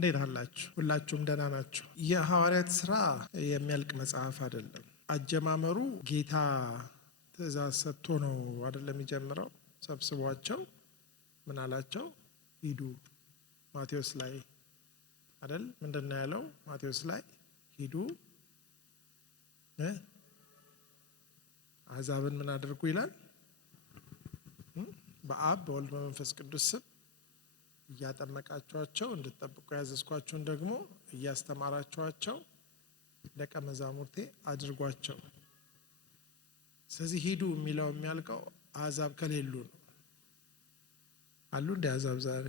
እንዴት አላችሁ? ሁላችሁም ደህና ናችሁ? የሐዋርያት ሥራ የሚያልቅ መጽሐፍ አይደለም። አጀማመሩ ጌታ ትእዛዝ ሰጥቶ ነው አይደለም የሚጀምረው። ሰብስቧቸው ምን አላቸው? ሂዱ። ማቴዎስ ላይ አይደል ምንድነው ያለው? ማቴዎስ ላይ ሂዱ አሕዛብን ምን አድርጉ ይላል? በአብ በወልድ በመንፈስ ቅዱስ ስም እያጠመቃችኋቸው እንድትጠብቁ ያዘዝኳችሁን ደግሞ እያስተማራችኋቸው ደቀ መዛሙርቴ አድርጓቸው። ስለዚህ ሂዱ የሚለው የሚያልቀው አሕዛብ ከሌሉ ነው። አሉ እንደ አሕዛብ ዛሬ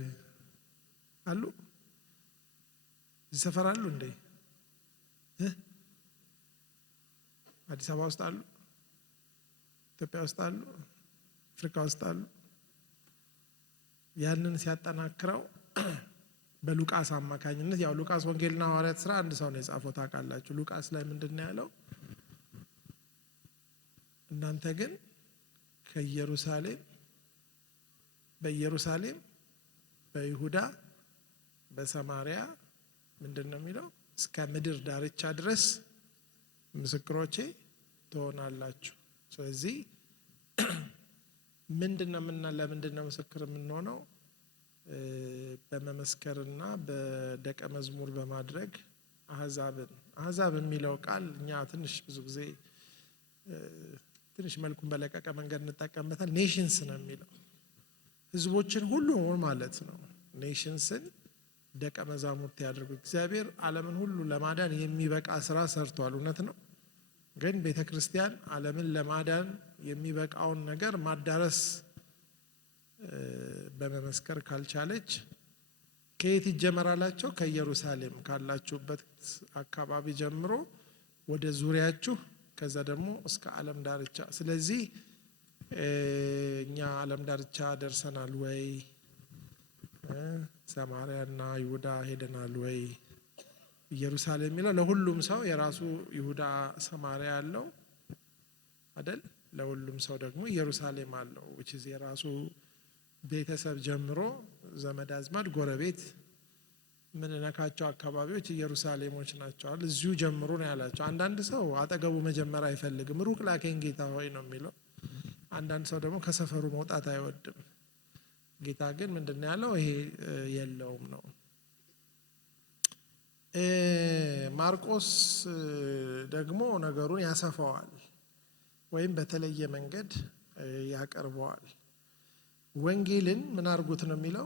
አሉ? እዚህ ሰፈር አሉ እንዴ? አዲስ አበባ ውስጥ አሉ? ኢትዮጵያ ውስጥ አሉ? አፍሪካ ውስጥ አሉ? ያንን ሲያጠናክረው በሉቃስ አማካኝነት ያው ሉቃስ ወንጌልና ሐዋርያት ሥራ አንድ ሰው ነው የጻፈው ታውቃላችሁ። ሉቃስ ላይ ምንድነው ያለው? እናንተ ግን በኢየሩሳሌም በይሁዳ በሰማሪያ ምንድነው የሚለው? እስከ ምድር ዳርቻ ድረስ ምስክሮቼ ትሆናላችሁ። ስለዚህ ለምንድነው ምስክር የምንሆነው? በመመስከርና በደቀ መዝሙር በማድረግ አሕዛብ የሚለው ቃል እኛ ትንሽ ብዙ ጊዜ ትንሽ መልኩን በለቀቀ መንገድ እንጠቀምበታል። ኔሽንስ ነው የሚለው፣ ህዝቦችን ሁሉ ማለት ነው። ኔሽንስን ደቀ መዛሙርት ያድርጉ። እግዚአብሔር ዓለምን ሁሉ ለማዳን የሚበቃ ስራ ሰርቷል፣ እውነት ነው። ግን ቤተ ክርስቲያን ዓለምን ለማዳን የሚበቃውን ነገር ማዳረስ በመመስከር ካልቻለች ከየት ይጀመራላቸው? ከኢየሩሳሌም ካላችሁበት አካባቢ ጀምሮ ወደ ዙሪያችሁ፣ ከዛ ደግሞ እስከ ዓለም ዳርቻ። ስለዚህ እኛ ዓለም ዳርቻ ደርሰናል ወይ? ሰማርያና ይሁዳ ሄደናል ወይ? ኢየሩሳሌም የሚለው ለሁሉም ሰው የራሱ ይሁዳ ሰማርያ አለው አይደል? ለሁሉም ሰው ደግሞ ኢየሩሳሌም አለው which is የራሱ ቤተሰብ ጀምሮ ዘመድ አዝማድ ጎረቤት ምንነካቸው አካባቢዎች ኢየሩሳሌሞች ናቸው። እዚሁ ጀምሮ ነው ያላቸው። አንዳንድ ሰው አጠገቡ መጀመር አይፈልግም፣ ሩቅ ላከኝ ጌታ ሆይ ነው የሚለው። አንዳንድ ሰው ደግሞ ከሰፈሩ መውጣት አይወድም። ጌታ ግን ምንድነው ያለው? ይሄ የለውም ነው። ማርቆስ ደግሞ ነገሩን ያሰፋዋል ወይም በተለየ መንገድ ያቀርበዋል። ወንጌልን ምን አድርጉት ነው የሚለው?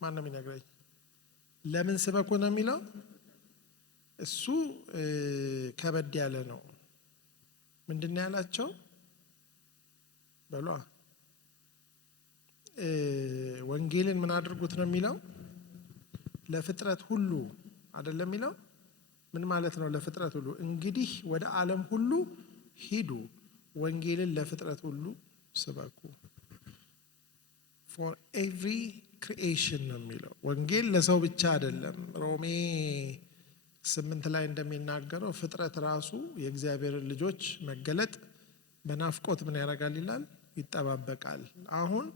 ማን ነው የሚነግረኝ? ለምን ስበኩ ነው የሚለው? እሱ ከበድ ያለ ነው። ምንድነው ያላቸው? በሏ ወንጌልን ምን አድርጉት ነው የሚለው? ለፍጥረት ሁሉ አይደለም የሚለው? ምን ማለት ነው ለፍጥረት ሁሉ? እንግዲህ ወደ ዓለም ሁሉ ሂዱ፣ ወንጌልን ለፍጥረት ሁሉ ስበኩ። for every creation ነው የሚለው። ወንጌል ለሰው ብቻ አይደለም። ሮሜ 8 ላይ እንደሚናገረው ፍጥረት ራሱ የእግዚአብሔርን ልጆች መገለጥ በናፍቆት ምን ያደርጋል ይላል? ይጠባበቃል። አሁን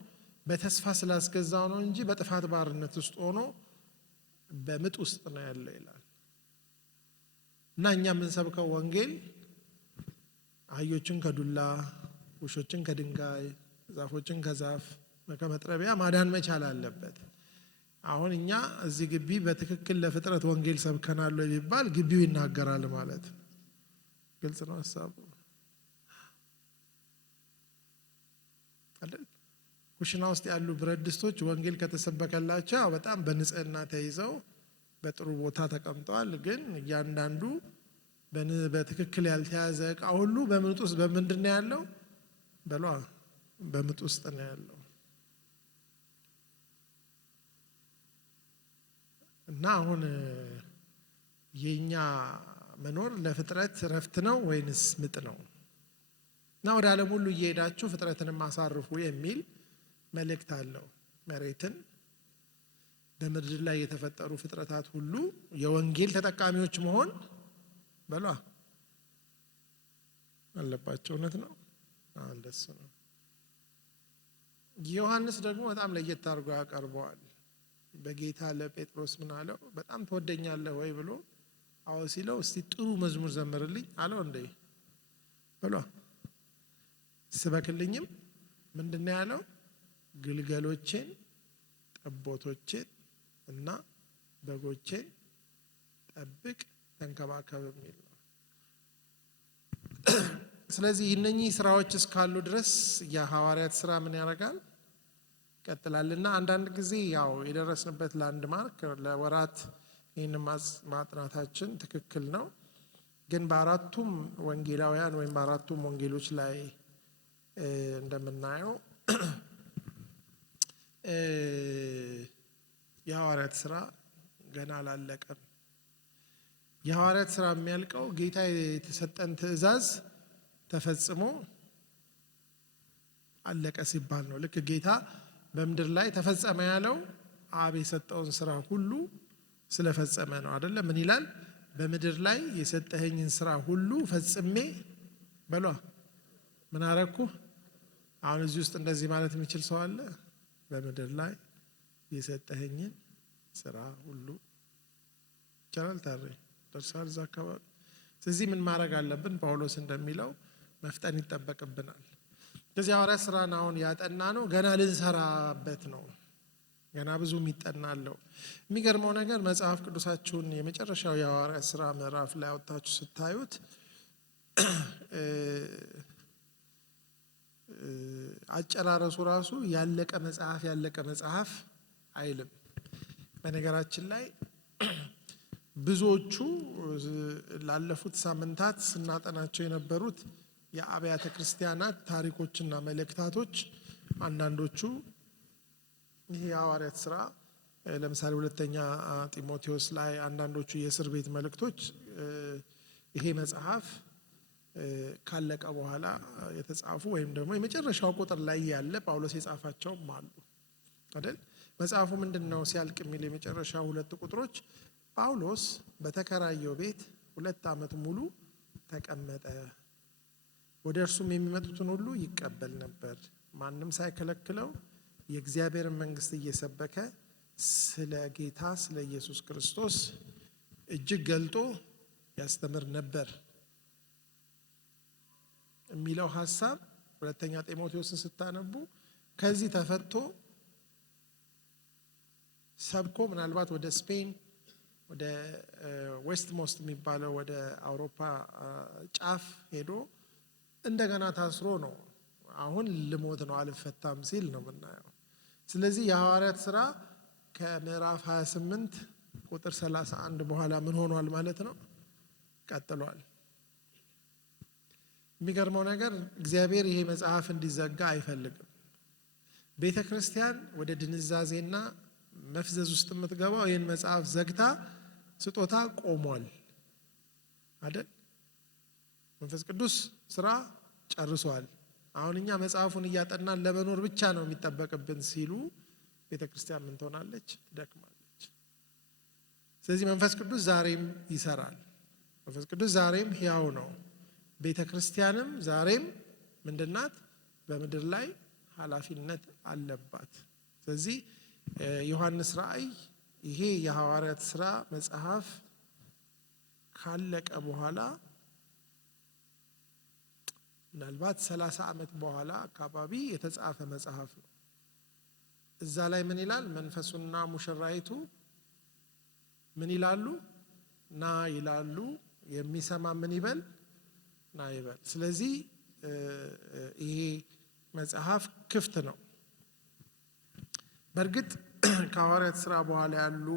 በተስፋ ስላስገዛው ነው እንጂ በጥፋት ባርነት ውስጥ ሆኖ በምጥ ውስጥ ነው ያለው ይላል። እና እኛ የምንሰብከው ወንጌል አህዮችን ከዱላ፣ ውሾችን ከድንጋይ፣ ዛፎችን ከዛፍ ከመጥረቢያ ማዳን መቻል አለበት። አሁን እኛ እዚህ ግቢ በትክክል ለፍጥረት ወንጌል ሰብከናል ቢባል ግቢው ይናገራል ማለት ነው። ግልጽ ነው ሀሳቡ አይደል? ኩሽና ውስጥ ያሉ ብረት ድስቶች ወንጌል ከተሰበከላቸው በጣም በንጽህና ተይዘው በጥሩ ቦታ ተቀምጠዋል። ግን እያንዳንዱ በትክክል ያልተያዘ እቃ ሁሉ በምጥ ውስጥ በምንድን ነው ያለው? በሏ በምጥ ውስጥ ነው ያለው። እና አሁን የኛ መኖር ለፍጥረት ረፍት ነው ወይንስ ምጥ ነው? እና ወደ ዓለም ሁሉ እየሄዳችሁ ፍጥረትንም አሳርፉ የሚል መልእክት አለው። መሬትን በምድር ላይ የተፈጠሩ ፍጥረታት ሁሉ የወንጌል ተጠቃሚዎች መሆን በሏ አለባቸው። እውነት ነው። እንደሱ ነው። ዮሐንስ ደግሞ በጣም ለየት አድርጎ ያቀርበዋል። በጌታ ለጴጥሮስ ምን አለው? በጣም ትወደኛለህ ወይ ብሎ አዎ ሲለው እስቲ ጥሩ መዝሙር ዘምርልኝ አለው። እንዴ ብሎ ስበክልኝም ምንድነው ያለው? ግልገሎቼን ጠቦቶቼን እና በጎቼን ጠብቅ ተንከባከብ የሚል ነው። ስለዚህ እነኚህ ስራዎች እስካሉ ድረስ የሐዋርያት ስራ ምን ያደርጋል? ይቀጥላልና አንዳንድ ጊዜ ያው የደረስንበት ላንድ ማርክ ለወራት ይህን ማጥናታችን ትክክል ነው። ግን በአራቱም ወንጌላውያን ወይም በአራቱም ወንጌሎች ላይ እንደምናየው የሐዋርያት ስራ ገና አላለቀም። የሐዋርያት ስራ የሚያልቀው ጌታ የተሰጠን ትእዛዝ ተፈጽሞ አለቀ ሲባል ነው። ልክ ጌታ በምድር ላይ ተፈጸመ ያለው አብ የሰጠውን ስራ ሁሉ ስለፈጸመ ነው አይደለ? ምን ይላል? በምድር ላይ የሰጠኸኝን ስራ ሁሉ ፈጽሜ በሏ ምን አረኩ? አሁን እዚህ ውስጥ እንደዚህ ማለት የሚችል ሰው አለ? በምድር ላይ የሰጠኸኝን ስራ ሁሉ ይቻላል። ታሪ ደርሳል እዛ አካባቢ። ስለዚህ ምን ማድረግ አለብን? ጳውሎስ እንደሚለው መፍጠን ይጠበቅብናል። ከዚህ ሐዋርያት ስራን አሁን ያጠና ነው፣ ገና ልንሰራበት ነው። ገና ብዙ የሚጠናለው። የሚገርመው ነገር መጽሐፍ ቅዱሳችሁን የመጨረሻው የሐዋርያት ስራ ምዕራፍ ላይ አውጥታችሁ ስታዩት አጨራረሱ ራሱ ያለቀ መጽሐፍ አይልም። በነገራችን ላይ ብዙዎቹ ላለፉት ሳምንታት ስናጠናቸው የነበሩት የአብያተ ክርስቲያናት ታሪኮችና መልእክታቶች አንዳንዶቹ ይሄ የሐዋርያት ስራ ለምሳሌ ሁለተኛ ጢሞቴዎስ ላይ፣ አንዳንዶቹ የእስር ቤት መልእክቶች ይሄ መጽሐፍ ካለቀ በኋላ የተጻፉ ወይም ደግሞ የመጨረሻው ቁጥር ላይ ያለ ጳውሎስ የጻፋቸውም አሉ አይደል? መጽሐፉ ምንድነው ሲያልቅ የሚል የመጨረሻው ሁለት ቁጥሮች ጳውሎስ በተከራየው ቤት 2 ዓመት ሙሉ ተቀመጠ፣ ወደ እርሱም የሚመጡትን ሁሉ ይቀበል ነበር፣ ማንም ሳይከለክለው የእግዚአብሔርን መንግስት እየሰበከ ስለ ጌታ ስለ ኢየሱስ ክርስቶስ እጅግ ገልጦ ያስተምር ነበር የሚለው ሐሳብ ሁለተኛ ጢሞቴዎስን ስታነቡ ከዚህ ተፈቶ ሰብኮ ምናልባት ወደ ስፔን ወደ ዌስት ሞስት የሚባለው ወደ አውሮፓ ጫፍ ሄዶ እንደገና ታስሮ ነው አሁን ልሞት ነው አልፈታም ሲል ነው የምናየው። ስለዚህ የሐዋርያት ስራ ከምዕራፍ 28 ቁጥር 31 በኋላ ምን ሆኗል ማለት ነው? ቀጥሏል። የሚገርመው ነገር እግዚአብሔር ይሄ መጽሐፍ እንዲዘጋ አይፈልግም። ቤተ ክርስቲያን ወደ ድንዛዜና መፍዘዝ ውስጥ የምትገባው ይህን መጽሐፍ ዘግታ ስጦታ ቆሟል አይደል? መንፈስ ቅዱስ ስራ ጨርሷል። አሁን እኛ መጽሐፉን እያጠናን ለመኖር ብቻ ነው የሚጠበቅብን ሲሉ ቤተ ክርስቲያን ምን ትሆናለች? ትደክማለች። ስለዚህ መንፈስ ቅዱስ ዛሬም ይሰራል። መንፈስ ቅዱስ ዛሬም ሕያው ነው። ቤተ ክርስቲያንም ዛሬም ምንድናት? በምድር ላይ ኃላፊነት አለባት። ስለዚህ ዮሐንስ ራእይ ይሄ የሐዋርያት ስራ መጽሐፍ ካለቀ በኋላ ምናልባት 30 ዓመት በኋላ አካባቢ የተጻፈ መጽሐፍ ነው። እዛ ላይ ምን ይላል? መንፈሱና ሙሽራይቱ ምን ይላሉ? ና ይላሉ። የሚሰማ ምን ይበል? ና ይበል። ስለዚህ ይሄ መጽሐፍ ክፍት ነው። በእርግጥ ከሐዋርያት ስራ በኋላ ያሉ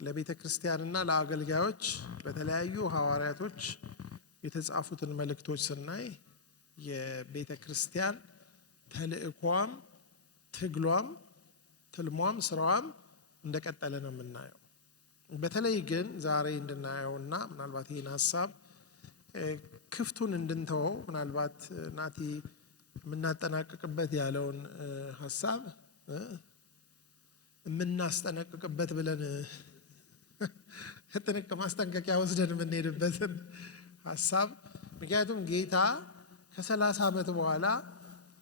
ለቤተ ክርስቲያንና ለአገልጋዮች በተለያዩ ሐዋርያቶች የተጻፉትን መልእክቶች ስናይ የቤተ ክርስቲያን ተልእኮዋም ትግሏም ትልሟም ስራዋም እንደቀጠለ ነው የምናየው። በተለይ ግን ዛሬ እንድናየውና ምናልባት ይህን ሀሳብ ክፍቱን እንድንተወው ምናልባት ናቲ የምናጠናቅቅበት ያለውን ሀሳብ የምናስጠነቅቅበት ብለን ጥንቅ ማስጠንቀቂያ ወስደን የምንሄድበትን ሀሳብ ምክንያቱም ጌታ ከ30 ዓመት በኋላ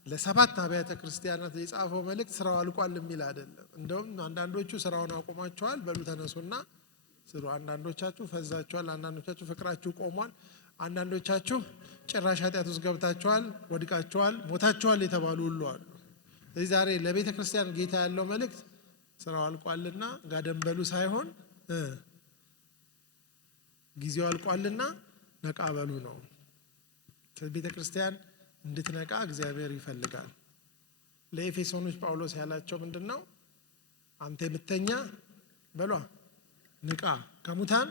ለሰባት አብያተ ክርስቲያናት የጻፈው መልእክት ስራው አልቋል የሚል አይደለም። እንደውም አንዳንዶቹ ስራውን አቆማቸዋል፣ በሉ ተነሱና ስሩ። አንዳንዶቻችሁ ፈዛችኋል፣ አንዳንዶቻችሁ ፍቅራችሁ ቆሟል፣ አንዳንዶቻችሁ ጭራሽ ኃጢአት ውስጥ ገብታችኋል፣ ወድቃችኋል፣ ሞታችኋል የተባሉ ሁሉ አሉ። ስለዚህ ዛሬ ለቤተ ክርስቲያን ጌታ ያለው መልእክት ስራው አልቋልና ጋደም በሉ ሳይሆን ጊዜው አልቋልና ነቃ በሉ ነው። ቤተ ክርስቲያን እንድትነቃ እግዚአብሔር ይፈልጋል። ለኤፌሶኖች ጳውሎስ ያላቸው ምንድነው? አንተ የምተኛ በሏ ንቃ፣ ከሙታን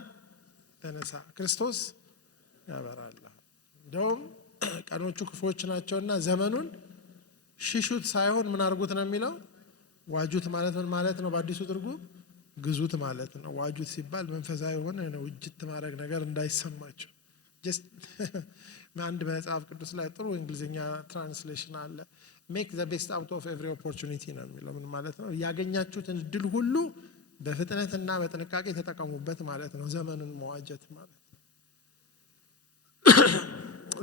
ተነሳ፣ ክርስቶስ ያበራል። እንደውም ቀኖቹ ክፉዎች ናቸውና ዘመኑን ሽሹት ሳይሆን ምን አድርጉት ነው የሚለው? ዋጁት ማለት ምን ማለት ነው? በአዲሱ ትርጉም ግዙት ማለት ነው። ዋጁት ሲባል መንፈሳዊ የሆነ ውጅት ማድረግ ነገር እንዳይሰማቸው ጀስት አንድ መጽሐፍ ቅዱስ ላይ ጥሩ እንግሊዝኛ ትራንስሌሽን አለ። ሜክ ዘ ቤስት አውት ኦፍ ኤቭሪ ኦፖርቹኒቲ ነው የሚለው። ምን ማለት ነው? ያገኛችሁትን እድል ሁሉ በፍጥነትና በጥንቃቄ ተጠቀሙበት ማለት ነው። ዘመኑን መዋጀት ማለት ነው።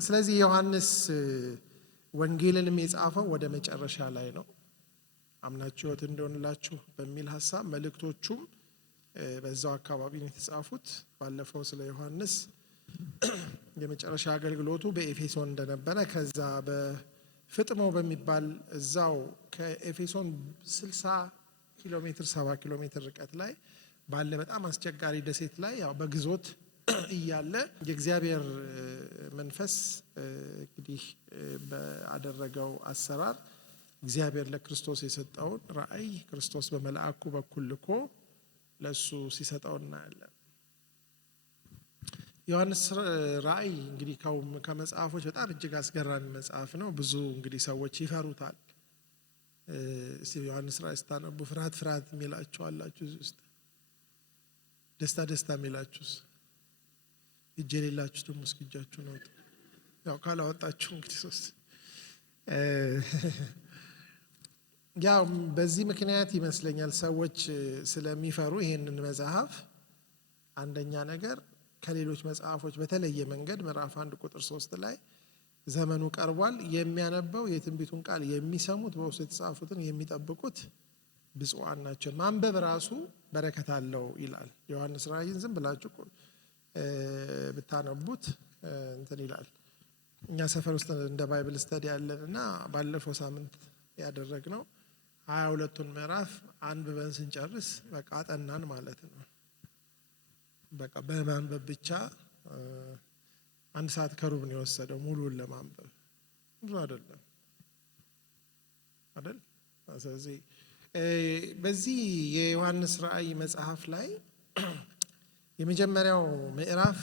ስለዚህ ዮሐንስ ወንጌልንም የጻፈው ወደ መጨረሻ ላይ ነው። አምናችሁ ሕይወት እንደሆነላችሁ በሚል ሀሳብ መልእክቶቹም በዛው አካባቢ ነው የተጻፉት። ባለፈው ስለ ዮሐንስ የመጨረሻ አገልግሎቱ በኤፌሶን እንደነበረ ከዛ በፍጥሞ በሚባል እዛው ከኤፌሶን 60 ኪሎ ሜትር 70 ኪሎ ሜትር ርቀት ላይ ባለ በጣም አስቸጋሪ ደሴት ላይ ያው በግዞት እያለ የእግዚአብሔር መንፈስ እንግዲህ ባደረገው አሰራር እግዚአብሔር ለክርስቶስ የሰጠውን ራእይ ክርስቶስ በመልአኩ በኩል ልኮ ለሱ ሲሰጠው እናያለን። ዮሐንስ ራእይ እንግዲህ ከመጽሐፎች በጣም እጅግ አስገራሚ መጽሐፍ ነው። ብዙ እንግዲህ ሰዎች ይፈሩታል። ዮሐንስ ራእይ ስታነቡ ፍርሃት ፍርሃት የሚላችሁ አላችሁ፣ እዚህ ውስጥ ደስታ ደስታ የሚላችሁስ? እጅ የሌላችሁ ደግሞ እስኪ እጃችሁን አውጡ። ያው ካላወጣችሁ እንግዲህ ሶስት ያው በዚህ ምክንያት ይመስለኛል ሰዎች ስለሚፈሩ ይሄንን መጽሐፍ አንደኛ ነገር ከሌሎች መጽሐፎች በተለየ መንገድ ምዕራፍ 1 ቁጥር 3 ላይ ዘመኑ ቀርቧል፣ የሚያነበው የትንቢቱን ቃል የሚሰሙት በውስጡ የተጻፉትን የሚጠብቁት ብፁዓን ናቸው። ማንበብ ራሱ በረከት አለው ይላል። ዮሐንስ ራእይን ዝም ብላችሁ ብታነቡት እንትን ይላል። እኛ ሰፈር ውስጥ እንደ ባይብል ስተዲ ያለንና ባለፈው ሳምንት ያደረግነው 22ቱን ምዕራፍ አንብበን ስንጨርስ በቃ አጠናን ማለት ነው። በቃ በማንበብ ብቻ 1 ሰዓት ከሩብ ነው የወሰደው ሙሉውን ለማንበብ። ብዙ አይደለም አይደል? ስለዚህ በዚህ የዮሐንስ ራእይ መጽሐፍ ላይ የመጀመሪያው ምዕራፍ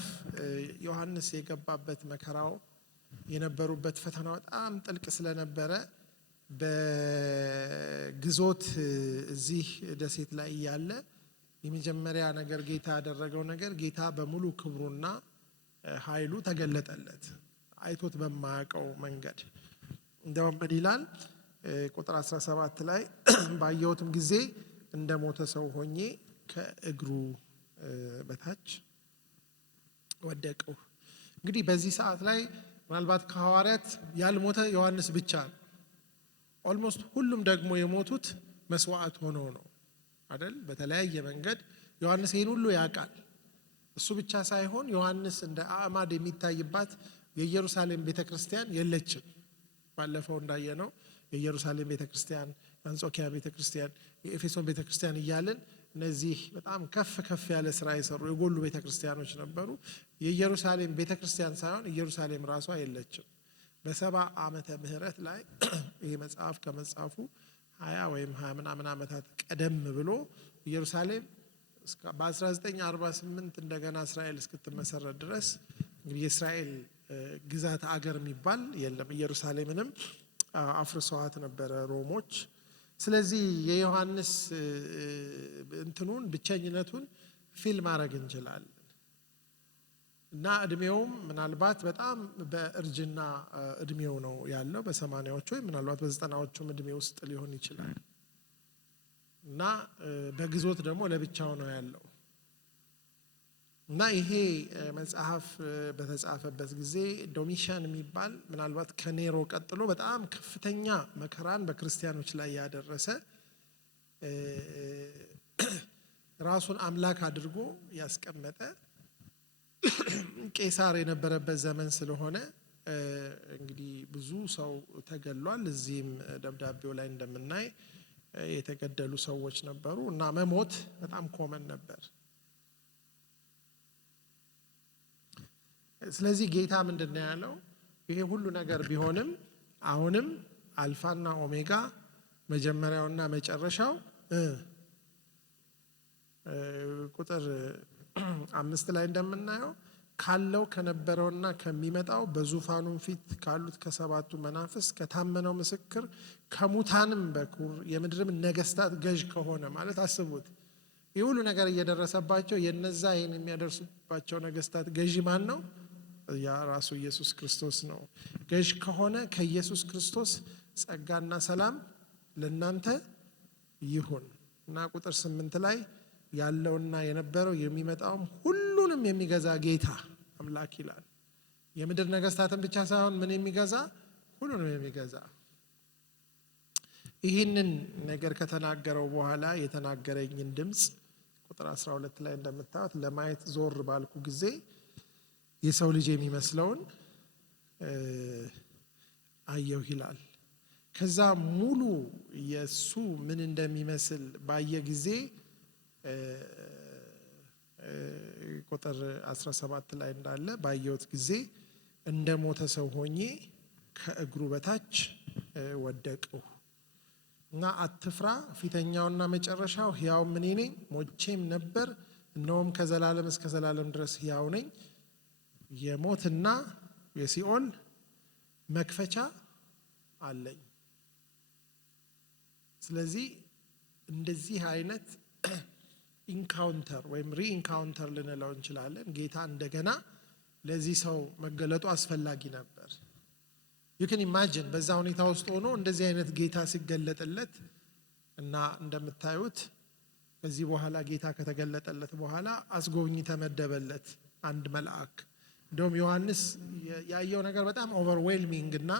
ዮሐንስ የገባበት መከራው የነበሩበት ፈተና በጣም ጥልቅ ስለነበረ በግዞት እዚህ ደሴት ላይ ያለ የመጀመሪያ ነገር ጌታ ያደረገው ነገር ጌታ በሙሉ ክብሩና ኃይሉ ተገለጠለት፣ አይቶት በማያውቀው መንገድ። እንደውም ምን ይላል ቁጥር 17 ላይ ባየሁትም ጊዜ እንደ ሞተ ሰው ሆኜ ከእግሩ በታች ወደቅሁ። እንግዲህ በዚህ ሰዓት ላይ ምናልባት ከሐዋርያት ያልሞተ ዮሐንስ ብቻ ነው። ኦልሞስት ሁሉም ደግሞ የሞቱት መስዋዕት ሆኖ ነው አይደል? በተለያየ መንገድ ዮሐንስ ይህን ሁሉ ያውቃል። እሱ ብቻ ሳይሆን ዮሐንስ እንደ አዕማድ የሚታይባት የኢየሩሳሌም ቤተክርስቲያን የለችም። ባለፈው እንዳየነው የኢየሩሳሌም ቤተክርስቲያን፣ የአንጾኪያ ቤተክርስቲያን፣ የኤፌሶን ቤተክርስቲያን እያልን እነዚህ በጣም ከፍ ከፍ ያለ ስራ የሰሩ የጎሉ ቤተክርስቲያኖች ነበሩ። የኢየሩሳሌም ቤተክርስቲያን ሳይሆን ኢየሩሳሌም ራሷ የለችም። በ70 ዓመተ ምህረት ላይ ይሄ መጽሐፍ ከመጻፉ 20 ወይም 20 ምናምን ዓመታት ቀደም ብሎ ኢየሩሳሌም በ1948 እንደገና እስራኤል እስክትመሰረት ድረስ እንግዲህ የእስራኤል ግዛት አገር የሚባል የለም። ኢየሩሳሌምንም አፍርሰዋት ነበረ ሮሞች። ስለዚህ የዮሐንስ እንትኑን ብቸኝነቱን ፊል ማድረግ እንችላለን። እና እድሜውም ምናልባት በጣም በእርጅና እድሜው ነው ያለው፣ በ80ዎቹ ወይ ምናልባት በ90ዎቹም እድሜ ውስጥ ሊሆን ይችላል። እና በግዞት ደግሞ ለብቻው ነው ያለው። እና ይሄ መጽሐፍ በተጻፈበት ጊዜ ዶሚሽያን የሚባል ምናልባት ከኔሮ ቀጥሎ በጣም ከፍተኛ መከራን በክርስቲያኖች ላይ ያደረሰ ራሱን አምላክ አድርጎ ያስቀመጠ ቄሳር የነበረበት ዘመን ስለሆነ እንግዲህ ብዙ ሰው ተገሏል። እዚህም ደብዳቤው ላይ እንደምናይ የተገደሉ ሰዎች ነበሩ እና መሞት በጣም ኮመን ነበር። ስለዚህ ጌታ ምንድነው ያለው? ይሄ ሁሉ ነገር ቢሆንም አሁንም አልፋና ኦሜጋ መጀመሪያውና መጨረሻው ቁጥር 5 ላይ እንደምናየው ካለው ከነበረውና ከሚመጣው በዙፋኑ ፊት ካሉት ከሰባቱ መናፍስት ከታመነው ምስክር ከሙታንም በኩር የምድርም ነገስታት ገዥ ከሆነ ማለት አስቡት። ይህ ሁሉ ነገር እየደረሰባቸው የነዛ ይህን የሚያደርሱባቸው ነገስታት ገዢ ማን ነው? ያ ራሱ ኢየሱስ ክርስቶስ ነው። ገዥ ከሆነ ከኢየሱስ ክርስቶስ ጸጋና ሰላም ለናንተ ይሁን እና ቁጥር 8 ላይ ያለውና የነበረው የሚመጣውም ሁሉንም የሚገዛ ጌታ አምላክ ይላል። የምድር ነገስታትን ብቻ ሳይሆን ምን የሚገዛ ሁሉንም የሚገዛ። ይህንን ነገር ከተናገረው በኋላ የተናገረኝን ድምፅ ቁጥር 12 ላይ እንደምታዩት ለማየት ዞር ባልኩ ጊዜ የሰው ልጅ የሚመስለውን አየሁ ይላል። ከዛ ሙሉ የሱ ምን እንደሚመስል ባየ ጊዜ ቁጥር 17 ላይ እንዳለ ባየሁት ጊዜ እንደ ሞተ ሰው ሆኜ ከእግሩ በታች ወደቅሁ እና አትፍራ፣ ፊተኛውና መጨረሻው ሕያው እኔ ነኝ፣ ሞቼም ነበር፣ እነሆም ከዘላለም እስከ ዘላለም ድረስ ሕያው ነኝ፣ የሞትና የሲኦል መክፈቻ አለኝ። ስለዚህ እንደዚህ አይነት ኢንካውንተር ወይም ሪኢንካውንተር ልንለው እንችላለን። ጌታ እንደገና ለዚህ ሰው መገለጡ አስፈላጊ ነበር። ዩክን ኢማጂን በዛ ሁኔታ ውስጥ ሆኖ እንደዚህ አይነት ጌታ ሲገለጥለት እና እንደምታዩት ከዚህ በኋላ ጌታ ከተገለጠለት በኋላ አስጎብኚ ተመደበለት፣ አንድ መልአክ። እንደውም ዮሐንስ ያየው ነገር በጣም ኦቨርዌልሚንግ እና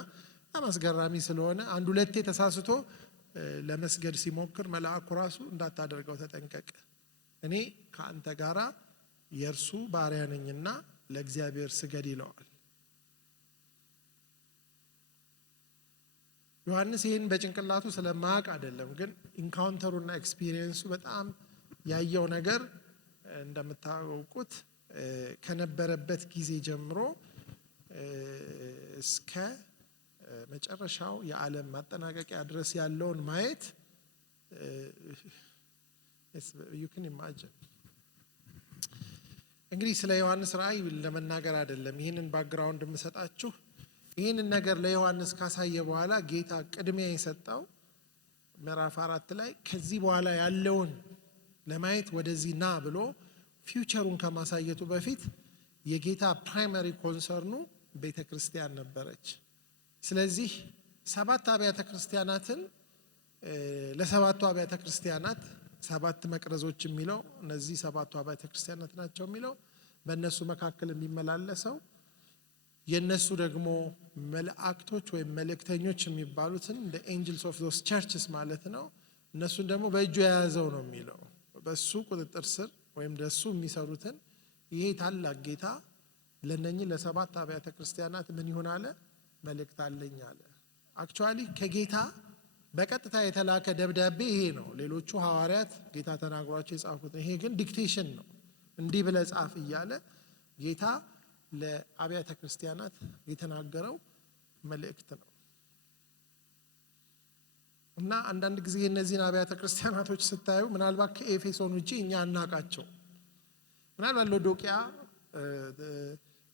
በጣም አስገራሚ ስለሆነ አንድ ሁለቴ ተሳስቶ ለመስገድ ሲሞክር መልአኩ ራሱ እንዳታደርገው ተጠንቀቅ፣ እኔ ከአንተ ጋራ የእርሱ ባሪያ ነኝና ለእግዚአብሔር ስገድ ይለዋል። ዮሐንስ ይህን በጭንቅላቱ ስለማያውቅ አይደለም፣ ግን ኢንካውንተሩና ኤክስፒሪየንሱ በጣም ያየው ነገር እንደምታውቁት ከነበረበት ጊዜ ጀምሮ እስከ መጨረሻው የዓለም ማጠናቀቂያ ድረስ ያለውን ማየት you can imagine። እንግዲህ ስለ ዮሐንስ ራእይ ለመናገር አይደለም ይህንን ባክግራውንድ የምሰጣችሁ። ይህንን ነገር ለዮሐንስ ካሳየ በኋላ ጌታ ቅድሚያ የሰጠው ምዕራፍ 4 ላይ ከዚህ በኋላ ያለውን ለማየት ወደዚህ ና ብሎ ፊውቸሩን ከማሳየቱ በፊት የጌታ ፕራይመሪ ኮንሰርኑ ቤተ ክርስቲያን ነበረች። ስለዚህ 7 አብያተ ክርስቲያናትን ለሰባቱ አብያተ ክርስቲያናት 7 መቅረዞች የሚለው እነዚህ 7ቱ አብያተ ክርስቲያናት ናቸው የሚለው በእነሱ መካከል የሚመላለሰው የነሱ ደግሞ መላእክቶች ወይም መልእክተኞች የሚባሉትን the angels of those churches ማለት ነው። እነሱን ደግሞ በእጁ የያዘው ነው የሚለው በሱ ቁጥጥር ስር ወይም ደሱ የሚሰሩትን ይሄ ታላቅ ጌታ ለነኚህ ለ7 አብያተ ክርስቲያናት ምን ይሆን አለ? መልእክት አለኝ አለ። አክቹአሊ ከጌታ በቀጥታ የተላከ ደብዳቤ ይሄ ነው። ሌሎቹ ሐዋርያት ጌታ ተናግሯቸው የጻፉት፣ ይሄ ግን ዲክቴሽን ነው። እንዲህ ብለህ ጻፍ እያለ ጌታ ለአብያተ ክርስቲያናት የተናገረው መልእክት ነው። እና አንዳንድ ጊዜ እነዚህን አብያተ ክርስቲያናቶች ስታዩ ምናልባት ከኤፌሶን ውጪ እኛ አናቃቸው። ምናልባት ሎዶቅያ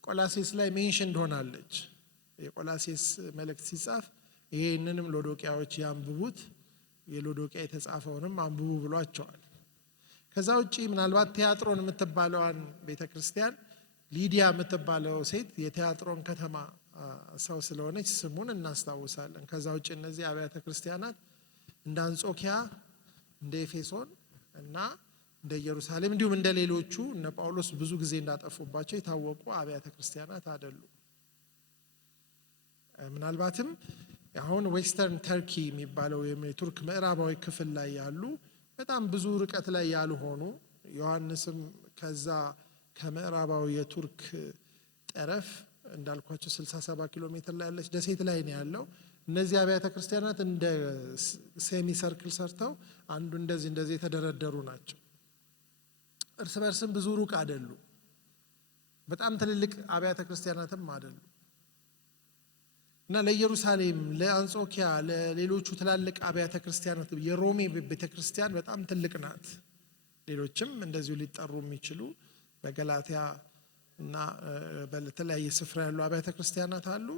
ቆላሴስ ላይ ሜንሽን ሆናለች። የቆላሴስ መልእክት ሲጻፍ ይሄንንም ሎዶቅያዎች ያንብቡት፣ የሎዶቅያ የተጻፈውንም አንብቡ ብሏቸዋል። ከዛ ውጪ ምናልባት ቲያጥሮን የምትባለዋን ቤተክርስቲያን ሊዲያ የምትባለው ሴት የቲያጥሮን ከተማ ሰው ስለሆነች ስሙን እናስታውሳለን። ከዛ ውጪ እነዚህ አብያተ ክርስቲያናት እንደ አንጾኪያ፣ እንደ ኤፌሶን እና እንደ ኢየሩሳሌም እንዲሁም እንደ ሌሎቹ እነ ጳውሎስ ብዙ ጊዜ እንዳጠፉባቸው የታወቁ አብያተ ክርስቲያናት አይደሉም። ምናልባትም አሁን ዌስተርን ተርኪ የሚባለው የቱርክ ምዕራባዊ ክፍል ላይ ያሉ በጣም ብዙ ርቀት ላይ ያልሆኑ ዮሐንስም ከዛ ከምዕራባዊ የቱርክ ጠረፍ እንዳልኳቸው 67 ኪሎ ሜትር ላይ ያለች ደሴት ላይ ነው ያለው። እነዚህ አብያተ ክርስቲያናት እንደ ሴሚ ሰርክል ሰርተው አንዱ እንደዚህ የተደረደሩ ናቸው። እርስ በርስም ብዙ ሩቅ አይደሉ። በጣም ትልልቅ አብያተ ክርስቲያናትም አይደሉ እና ለኢየሩሳሌም፣ ለአንጾኪያ፣ ለሌሎቹ ትላልቅ አብያተ ክርስቲያናት የሮሜ ቤተክርስቲያን በጣም ትልቅ ናት። ሌሎችም እንደዚሁ ሊጠሩ የሚችሉ በገላትያ እና በተለያየ ስፍራ ያሉ አብያተ ክርስቲያናት አሉ።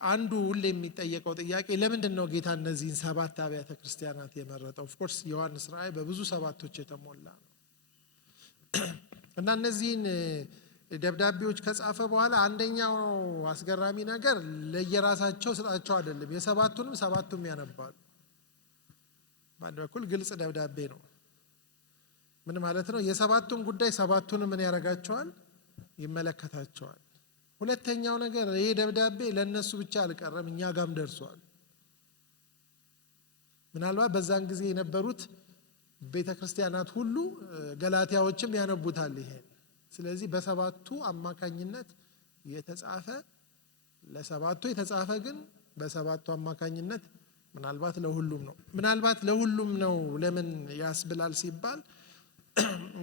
አንዱ ሁሌ የሚጠየቀው ጥያቄ ለምንድን ነው ጌታ እነዚህን 7 አብያተ ክርስቲያናት የመረጠው? ኦፍ ኮርስ ዮሐንስ ራእይ በብዙ 7ቶች የተሞላ ነው እና እነዚህን ደብዳቤዎች ከጻፈ በኋላ አንደኛው አስገራሚ ነገር ለየራሳቸው ስጣቸው አይደለም፣ የሰባቱንም ሰባቱም ያነባሉ። በአንድ በኩል ግልጽ ደብዳቤ ነው። ምን ማለት ነው? የሰባቱን ጉዳይ ሰባቱንም ምን ያደርጋቸዋል? ይመለከታቸዋል። ሁለተኛው ነገር ይሄ ደብዳቤ ለነሱ ብቻ አልቀረም፣ እኛ ጋም ደርሷል። ምናልባት በዛን ጊዜ የነበሩት ቤተክርስቲያናት ሁሉ ገላትያዎችም ያነቡታል ይሄን። ስለዚህ በሰባቱ አማካኝነት የተጻፈ ለሰባቱ የተጻፈ ግን በሰባቱ አማካኝነት ምናልባት ለሁሉም ነው። ምናልባት ለሁሉም ነው ለምን ያስብላል ሲባል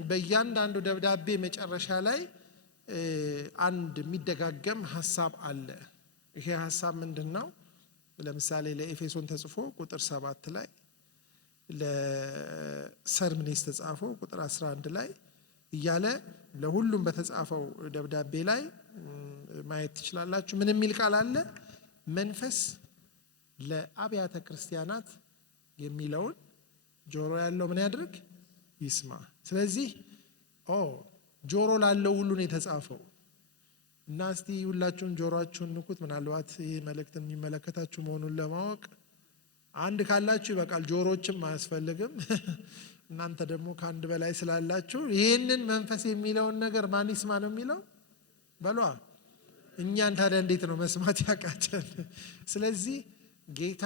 በእያንዳንዱ ደብዳቤ መጨረሻ ላይ አንድ የሚደጋገም ሐሳብ አለ። ይሄ ሐሳብ ምንድነው? ለምሳሌ ለኤፌሶን ተጽፎ ቁጥር 7 ላይ፣ ለሰርምኔስ ተጻፎ ቁጥር 11 ላይ እያለ ለሁሉም በተጻፈው ደብዳቤ ላይ ማየት ትችላላችሁ። ምን የሚል ቃል አለ? መንፈስ ለአብያተ ክርስቲያናት የሚለውን ጆሮ ያለው ምን ያድርግ? ይስማ። ስለዚህ ጆሮ ላለው ሁሉ ነው የተጻፈው እና እስቲ ሁላችሁም ጆሮአችሁን ንኩት። ምናልባት ይህ መልእክት የሚመለከታችሁ መሆኑን ለማወቅ አንድ ካላችሁ ይበቃል፣ ጆሮችም አያስፈልግም። እናንተ ደግሞ ከአንድ በላይ ስላላችሁ ይህንን መንፈስ የሚለውን ነገር ማን ይስማ ነው የሚለው? በሏ። እኛን ታዲያ እንዴት ነው መስማት ያቃተን? ስለዚህ ጌታ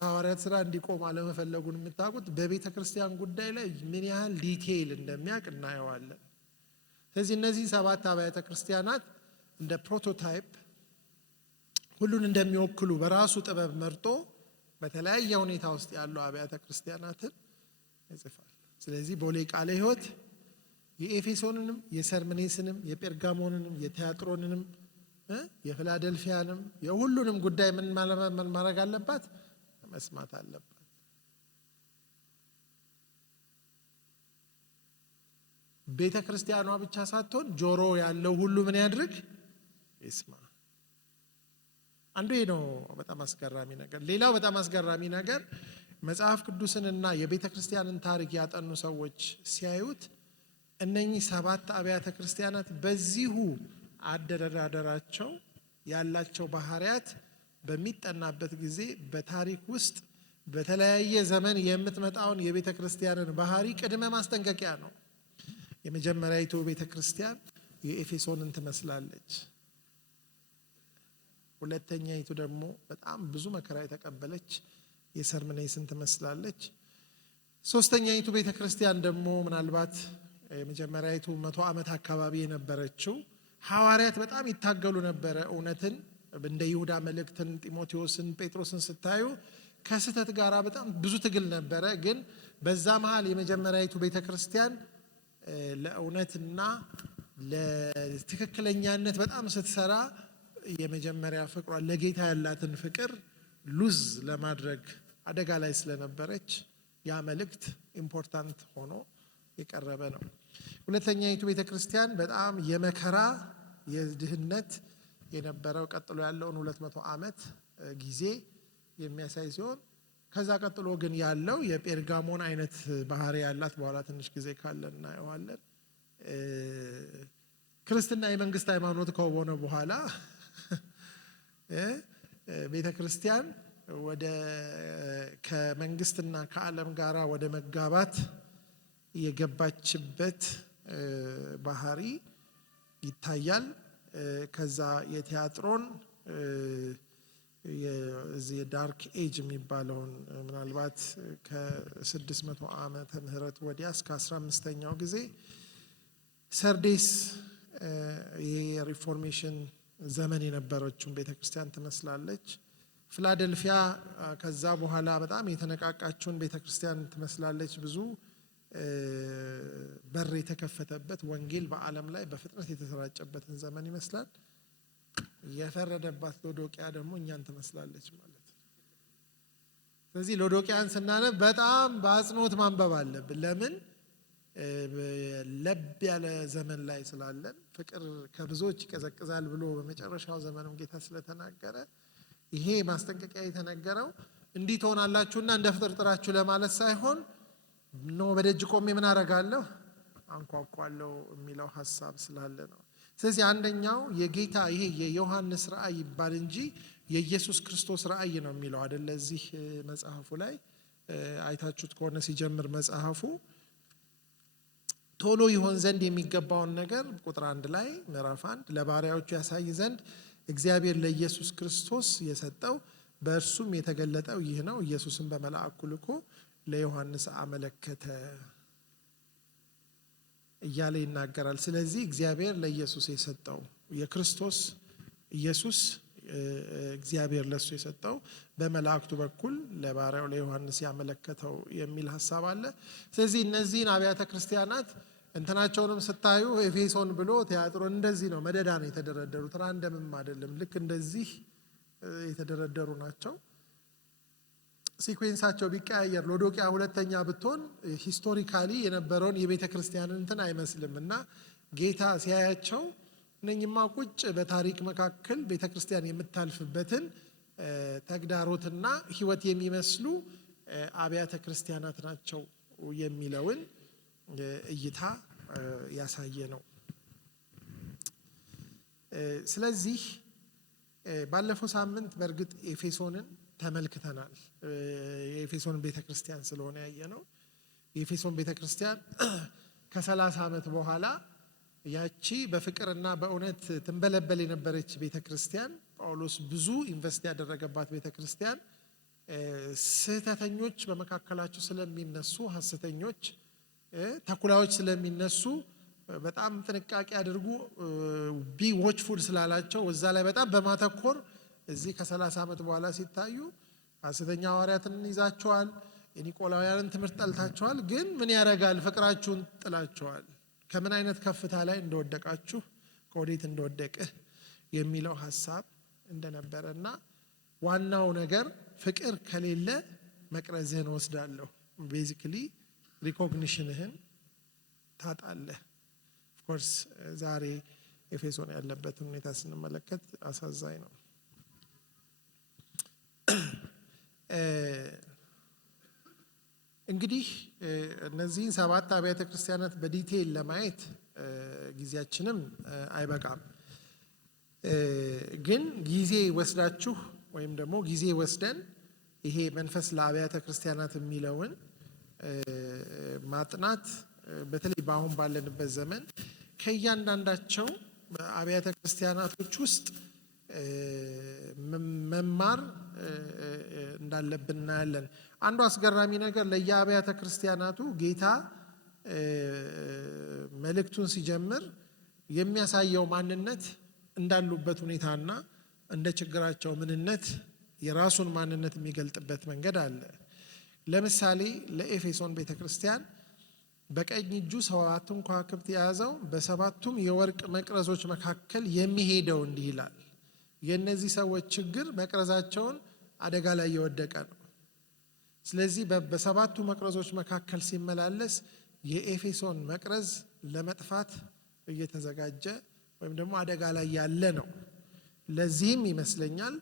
ሐዋርያት ሥራ እንዲቆም አለመፈለጉን የምታውቁት በቤተ ክርስቲያን ጉዳይ ላይ ምን ያህል ዲቴይል እንደሚያውቅ እናየዋለን። ስለዚህ እነዚህ 7 አብያተ ክርስቲያናት እንደ ፕሮቶታይፕ ሁሉን እንደሚወክሉ በራሱ ጥበብ መርጦ በተለያየ ሁኔታ ውስጥ ያሉ አብያተ ክርስቲያናትን ይጽፋል። ስለዚህ ቦሌ ቃለ ሕይወት የኤፌሶንንም፣ የሰርምኔስንም፣ የጴርጋሞንንም፣ የቲያጥሮንንም፣ የፊላደልፊያንም የሁሉንም ጉዳይ ምን ማድረግ አለባት? መስማት አለባት። ቤተ ክርስቲያኗ ብቻ ሳትሆን ጆሮ ያለው ሁሉ ምን ያድርግ? ይስማ። አንዱ ይሄ ነው በጣም አስገራሚ ነገር። ሌላው በጣም አስገራሚ ነገር መጽሐፍ ቅዱስንና የቤተ ክርስቲያንን ታሪክ ያጠኑ ሰዎች ሲያዩት እነኚህ 7 አብያተ ክርስቲያናት በዚሁ አደረዳደራቸው ያላቸው ባህሪያት በሚጠናበት ጊዜ በታሪክ ውስጥ በተለያየ ዘመን የምትመጣውን የቤተ ክርስቲያንን ባህሪ ቅድመ ማስጠንቀቂያ ነው። የመጀመሪያይቱ ቤተ ክርስቲያን የኤፌሶንን ትመስላለች። ሁለተኛይቱ ደግሞ በጣም ብዙ መከራ የተቀበለች የሰርምኔስን ትመስላለች። ሶስተኛይቱ ቤተ ክርስቲያን ደግሞ ምናልባት የመጀመሪያይቱ 100 ዓመት አካባቢ የነበረችው ሐዋርያት በጣም ይታገሉ ነበረ እውነትን። እንደ ይሁዳ መልእክትን፣ ጢሞቴዎስን፣ ጴጥሮስን ስታዩ ከስህተት ጋር በጣም ብዙ ትግል ነበረ። ግን በዛ መሃል የመጀመሪያይቱ ቤተ ክርስቲያን ለእውነትና ለትክክለኛነት በጣም ስትሰራ የመጀመሪያ ፍቅሯ ለጌታ ያላትን ፍቅር ሉዝ ለማድረግ አደጋ ላይ ስለነበረች ያ መልእክት ኢምፖርታንት ሆኖ የቀረበ ነው። ሁለተኛይቱ ቤተ ክርስቲያን በጣም የመከራ የድህነት የነበረው ቀጥሎ ያለውን 200 ዓመት ጊዜ የሚያሳይ ሲሆን ከዛ ቀጥሎ ግን ያለው የጴርጋሞን አይነት ባህሪ ያላት፣ በኋላ ትንሽ ጊዜ ካለን እናየዋለን። ክርስትና የመንግስት ሃይማኖት ከሆነ በኋላ ቤተ ክርስቲያን ወደ ከመንግስትና ከዓለም ጋራ ወደ መጋባት የገባችበት ባህሪ ይታያል። ከዛ የቲያጥሮን የዳርክ ኤጅ የሚባለውን ምናልባት ከ600 ዓመተ ምህረት ወዲያ እስከ 15ኛው ጊዜ ሰርዴስ የሪፎርሜሽን ዘመን የነበረችውን ቤተክርስቲያን ትመስላለች። ፊላደልፊያ ከዛ በኋላ በጣም የተነቃቃችውን ቤተክርስቲያን ትመስላለች። ብዙ በር የተከፈተበት ወንጌል በዓለም ላይ በፍጥነት የተሰራጨበትን ዘመን ይመስላል። የፈረደባት ሎዶቅያ ደግሞ እኛን ትመስላለች ማለት ነው። ስለዚህ ሎዶቅያን ስናነብ በጣም በአጽንኦት ማንበብ አለብን። ለምን? ለብ ያለ ዘመን ላይ ስላለን ፍቅር ከብዙዎች ይቀዘቅዛል ብሎ በመጨረሻው ዘመንም ጌታ ስለተናገረ ይሄ ማስጠንቀቂያ የተነገረው እንዲህ ትሆናላችሁና እንደ ፍጥርጥራችሁ ለማለት ሳይሆን ነው በደጅ ቆሜ ምን አደርጋለሁ አንኳኳለሁ የሚለው ሀሳብ ስላለ ነው። ስለዚህ አንደኛው የጌታ ይሄ የዮሐንስ ራእይ ይባል እንጂ የኢየሱስ ክርስቶስ ራእይ ነው የሚለው አይደለ? እዚህ መጽሐፉ ላይ አይታችሁት ከሆነ ሲጀምር መጽሐፉ ቶሎ ይሆን ዘንድ የሚገባውን ነገር ቁጥር 1 ላይ ምዕራፍ 1 ለባሪያዎቹ ያሳይ ዘንድ እግዚአብሔር ለኢየሱስ ክርስቶስ የሰጠው በእርሱም የተገለጠው ይህ ነው። ኢየሱስን በመልአኩ ልኮ ለዮሐንስ አመለከተ እያለ ይናገራል። ስለዚህ እግዚአብሔር ለኢየሱስ የሰጠው የክርስቶስ ኢየሱስ እግዚአብሔር ለሱ የሰጠው በመላእክቱ በኩል ለባሪያው ለዮሐንስ ያመለከተው የሚል ሐሳብ አለ። ስለዚህ እነዚህን አብያተ ክርስቲያናት እንትናቸውንም ስታዩ ኤፌሶን ብሎ ቲያጥሮን እንደዚህ ነው፣ መደዳ ነው የተደረደሩት፣ ራንደምም አይደለም። ልክ እንደዚህ የተደረደሩ ናቸው። ሲኩዌንሳቸው ቢቀያየር ሎዶቅያ ሁለተኛ ብትሆን ሂስቶሪካሊ የነበረውን የቤተ ክርስቲያንን እንትን አይመስልም እና ጌታ ሲያያቸው እነኝማ ቁጭ በታሪክ መካከል ቤተ ክርስቲያን የምታልፍበትን ተግዳሮትና ሕይወት የሚመስሉ አብያተ ክርስቲያናት ናቸው የሚለውን እይታ ያሳየ ነው። ስለዚህ ባለፈው ሳምንት በእርግጥ ኤፌሶንን ተመልክተናል። የኤፌሶን ቤተክርስቲያን ስለሆነ ያየ ነው። የኤፌሶን ቤተክርስቲያን ከ30 ዓመት በኋላ ያቺ በፍቅርና በእውነት ትንበለበል የነበረች ቤተክርስቲያን ጳውሎስ ብዙ ኢንቨስት ያደረገባት ቤተክርስቲያን ስህተተኞች በመካከላቸው ስለሚነሱ ሐሰተኞች ተኩላዎች ስለሚነሱ በጣም ጥንቃቄ አድርጉ ቢ ዎችፉል ስላላቸው እዛ ላይ በጣም በማተኮር እዚህ ከ30 ዓመት በኋላ ሲታዩ ሐሰተኛ ሐዋርያትን ይዛቸዋል። የኒቆላውያንን ትምህርት ጠልታቸዋል። ግን ምን ያደርጋል? ፍቅራችሁን ጥላቸዋል። ከምን አይነት ከፍታ ላይ እንደወደቃችሁ ከወዴት እንደወደቅህ የሚለው ሐሳብ እንደነበረና ዋናው ነገር ፍቅር ከሌለ መቅረዝህን ወስዳለሁ፣ ቤዚክሊ ሪኮግኒሽንህን ታጣለህ። ኦፍኮርስ ዛሬ ኤፌሶን ያለበትን ሁኔታ ስንመለከት አሳዛኝ ነው። እንግዲህ እነዚህን 7 አብያተ ክርስቲያናት በዲቴይል ለማየት ጊዜያችንም አይበቃም። ግን ጊዜ ወስዳችሁ ወይም ደግሞ ጊዜ ወስደን ይሄ መንፈስ ለአብያተ ክርስቲያናት የሚለውን ማጥናት በተለይ በአሁን ባለንበት ዘመን ከእያንዳንዳቸው አብያተ ክርስቲያናቶች ውስጥ መማር እንዳለብን እናያለን። አንዱ አስገራሚ ነገር ለየአብያተ ክርስቲያናቱ ጌታ መልእክቱን ሲጀምር የሚያሳየው ማንነት እንዳሉበት ሁኔታና እንደ ችግራቸው ምንነት የራሱን ማንነት የሚገልጥበት መንገድ አለ። ለምሳሌ ለኤፌሶን ቤተክርስቲያን በቀኝ እጁ 7 ከዋክብት የያዘው በ7ቱም የወርቅ መቅረዞች መካከል የሚሄደው እንዲህ ይላል። የእነዚህ ሰዎች ችግር መቅረዛቸውን አደጋ ላይ የወደቀ ነው። ስለዚህ በ7ቱ መቅረዞች መካከል ሲመላለስ የኤፌሶን መቅረዝ ለመጥፋት እየተዘጋጀ ወይም ደግሞ አደጋ ላይ ያለ ነው። ለዚህም ይመስለኛል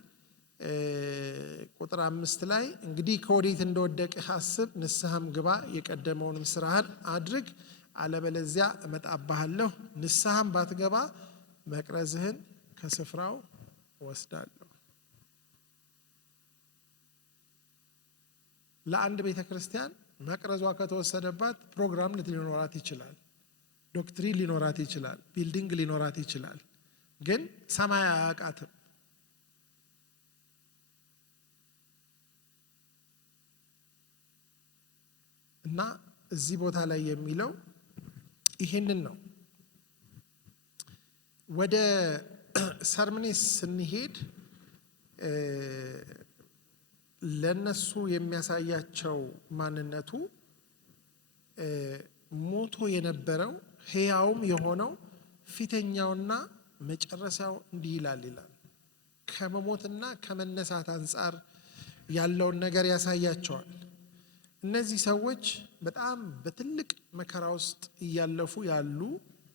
ቁጥር 5 ላይ እንግዲህ ከወዴት እንደወደቅህ አስብ፣ ንስሐም ግባ፣ የቀደመውንም ስራህን አድርግ፣ አለበለዚያ እመጣብሃለሁ፣ ንስሐም ባትገባ መቅረዝህን ከስፍራው ወስዳለሁ። ለአንድ ቤተ ክርስቲያን መቅረዟ ከተወሰደባት ፕሮግራም ሊኖራት ይችላል፣ ዶክትሪን ሊኖራት ይችላል፣ ቢልዲንግ ሊኖራት ይችላል፣ ግን ሰማይ አያውቃትም። እና እዚህ ቦታ ላይ የሚለው ይሄንን ነው። ወደ ሰርምኔስ ስንሄድ ለነሱ የሚያሳያቸው ማንነቱ ሞቶ የነበረው ሕያውም የሆነው ፊተኛውና መጨረሻው እንዲህ ይላል። ከመሞትና ከመነሳት አንጻር ያለውን ነገር ያሳያቸዋል። እነዚህ ሰዎች በጣም በትልቅ መከራ ውስጥ እያለፉ ያሉ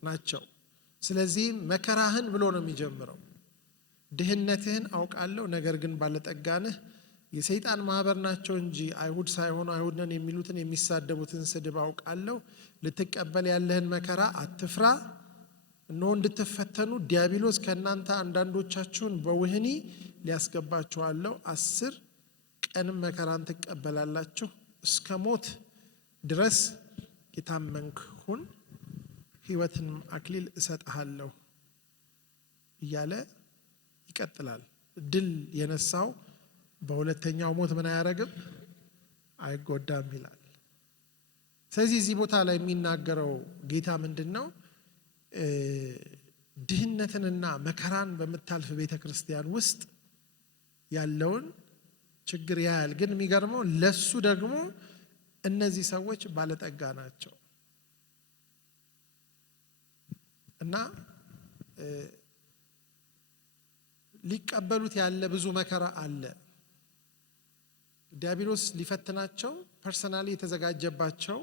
ናቸው። ስለዚህ መከራህን ብሎ ነው የሚጀምረው። ድህነትህን አውቃለሁ፣ ነገር ግን ባለጠጋ ነህ። የሰይጣን ማህበር ናቸው እንጂ አይሁድ ሳይሆኑ አይሁድ ነን የሚሉትን የሚሳደቡትን ስድብ አውቃለሁ። ልትቀበል ያለህን መከራ አትፍራ። እነሆ እንድትፈተኑ ዲያብሎስ ከእናንተ አንዳንዶቻችሁን በወህኒ ሊያስገባችኋለሁ። 10 ቀንም መከራን ትቀበላላችሁ። እስከ ሞት ድረስ የታመንክ ሁን፣ ሕይወትንም አክሊል እሰጥሃለሁ እያለ ይቀጥላል። ድል የነሳው በሁለተኛው ሞት ምን አያረግም? አይጎዳም ይላል። ስለዚህ እዚህ ቦታ ላይ የሚናገረው ጌታ ምንድን ነው? ድህነትንና መከራን በምታልፍ ቤተ ክርስቲያን ውስጥ ያለውን ችግር ያያል። ግን የሚገርመው ለሱ ደግሞ እነዚህ ሰዎች ባለጠጋ ናቸው እና ሊቀበሉት ያለ ብዙ መከራ አለ። ዲያብሎስ ሊፈትናቸው ፐርሰናሊ የተዘጋጀባቸው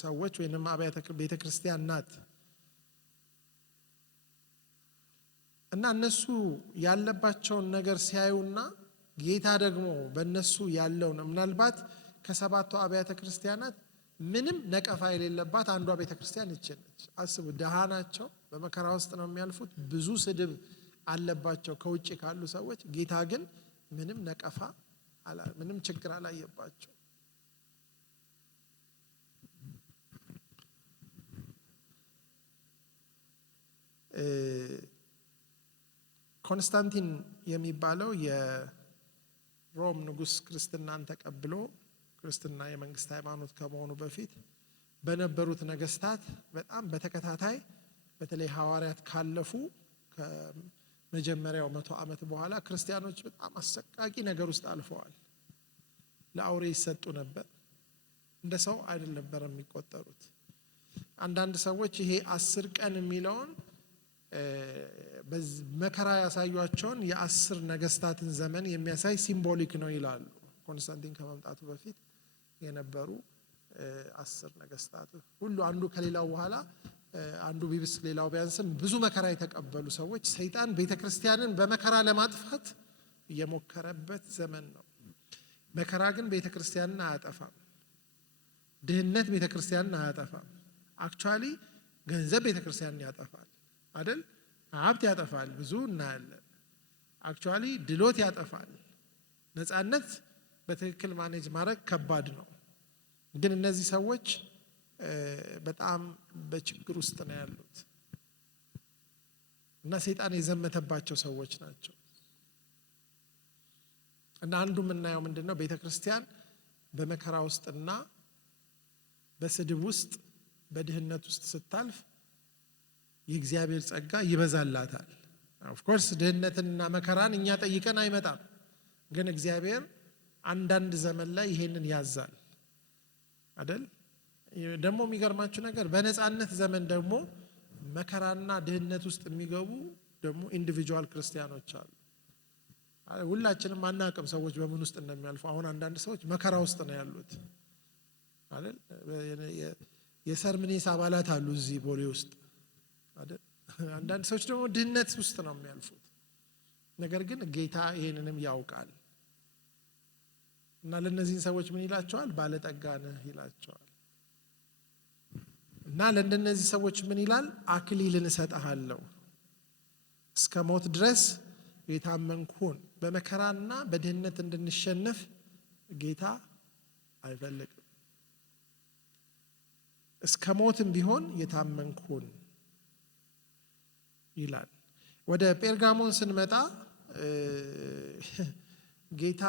ሰዎች ወይንም አብያተ ቤተ ክርስቲያን ናት እና እነሱ ያለባቸውን ነገር ሲያዩና ጌታ ደግሞ በእነሱ ያለውን ምናልባት ከሰባቱ አብያተ ክርስቲያናት ምንም ነቀፋ የሌለባት አንዷ ቤተ ክርስቲያን ይችላል። አስቡ፣ ደሃ ናቸው፣ በመከራ ውስጥ ነው የሚያልፉት፣ ብዙ ስድብ አለባቸው ከውጭ ካሉ ሰዎች። ጌታ ግን ምንም ነቀፋ ምንም ችግር አላየባቸው። ኮንስታንቲን የሚባለው የሮም ንጉሥ ክርስትናን ተቀብሎ ክርስትና የመንግስት ሃይማኖት ከመሆኑ በፊት በነበሩት ነገስታት በጣም በተከታታይ በተለይ ሐዋርያት ካለፉ ከመጀመሪያው 100 ዓመት በኋላ ክርስቲያኖች በጣም አሰቃቂ ነገር ውስጥ አልፈዋል። ለአውሬ ይሰጡ ነበር። እንደ ሰው አይደለም የሚቆጠሩት። አንዳንድ ሰዎች ይሄ 10 ቀን የሚለውን መከራ ያሳዩቸውን የ10 ነገስታትን ዘመን የሚያሳይ ሲምቦሊክ ነው ይላሉ። ኮንስታንቲን ከመምጣቱ በፊት የነበሩ 10 ነገስታት ሁሉ አንዱ ከሌላው በኋላ አንዱ ቢብስ ሌላው ቢያንስም ብዙ መከራ የተቀበሉ ሰዎች ሰይጣን ቤተክርስቲያንን በመከራ ለማጥፋት የሞከረበት ዘመን ነው። መከራ ግን ቤተክርስቲያንን አያጠፋም። ድህነት ቤተክርስቲያንን አያጠፋም። አክቹአሊ ገንዘብ ቤተክርስቲያንን ያጠፋል አይደል? ሀብት ያጠፋል፣ ብዙ እናያለን። አክቹአሊ ድሎት ያጠፋል። ነፃነት በትክክል ማኔጅ ማድረግ ከባድ ነው። ግን እነዚህ ሰዎች በጣም በችግር ውስጥ ነው ያሉት እና ሰይጣን የዘመተባቸው ሰዎች ናቸው። እና አንዱ የምናየው ምንድነው? ቤተክርስቲያን በመከራ ውስጥና በስድብ ውስጥ በድህነት ውስጥ ስታልፍ የእግዚአብሔር ጸጋ ይበዛላታል። ኦፍ ኮርስ ድህነትንና መከራን እኛ ጠይቀን አይመጣም። ግን እግዚአብሔር አንዳንድ ዘመን ላይ ይሄንን ያዛል አይደል? ደግሞ የሚገርማችሁ ነገር በነፃነት ዘመን ደግሞ መከራና ድህነት ውስጥ የሚገቡ ደግሞ ኢንዲቪጁዋል ክርስቲያኖች አሉ። ሁላችንም አናውቅም ሰዎች በምን ውስጥ እንደሚያልፉ። አሁን አንዳንድ ሰዎች መከራ ውስጥ ነው ያሉት አይደል? የሰርምኔስ አባላት አሉ እዚህ ቦሌ ውስጥ አይደል? አንዳንድ ሰዎች ደግሞ ድህነት ውስጥ ነው የሚያልፉት። ነገር ግን ጌታ ይሄንንም ያውቃል እና ለነዚህ ሰዎች ምን ይላቸዋል? ባለጠጋ ነህ ይላቸዋል። እና ለእነዚህ ሰዎች ምን ይላል? አክሊልን እሰጥሃለሁ፣ እስከ ሞት ድረስ የታመንክ ሁን። በመከራና በድህነት እንድንሸነፍ ጌታ አይፈልግም። እስከ ሞትም ቢሆን የታመንኩን ይላል። ወደ ጴርጋሞን ስንመጣ ጌታ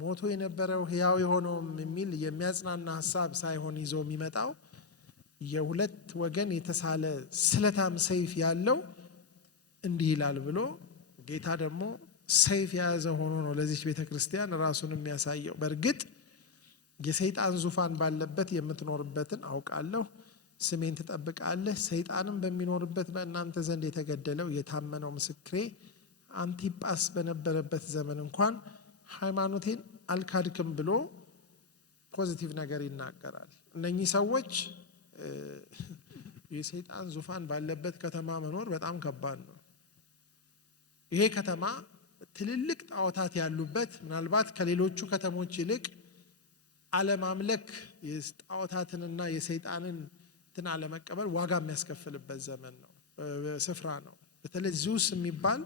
ሞቶ የነበረው ሕያው የሆነውም የሚል የሚያጽናና ሐሳብ ሳይሆን ይዞ የሚመጣው የሁለት ወገን የተሳለ ስለታም ሰይፍ ያለው እንዲህ ይላል ብሎ ጌታ ደግሞ ሰይፍ የያዘ ሆኖ ነው ለዚህ ቤተክርስቲያን ራሱን የሚያሳየው። በእርግጥ የሰይጣን ዙፋን ባለበት የምትኖርበትን አውቃለሁ፣ ስሜን ትጠብቃለህ። ሰይጣንም በሚኖርበት በእናንተ ዘንድ የተገደለው የታመነው ምስክሬ አንቲጳስ በነበረበት ዘመን እንኳን ሃይማኖቴን አልካድክም ብሎ ፖዚቲቭ ነገር ይናገራል። እነኚህ ሰዎች የሰይጣን ዙፋን ባለበት ከተማ መኖር በጣም ከባድ ነው። ይሄ ከተማ ትልልቅ ጣዖታት ያሉበት፣ ምናልባት ከሌሎቹ ከተሞች ይልቅ አለማምለክ የጣዖታትንና የሰይጣንን እንትን አለመቀበል ዋጋ የሚያስከፍልበት ዘመን ነው፣ ስፍራ ነው። በተለይ ዚውስ የሚባል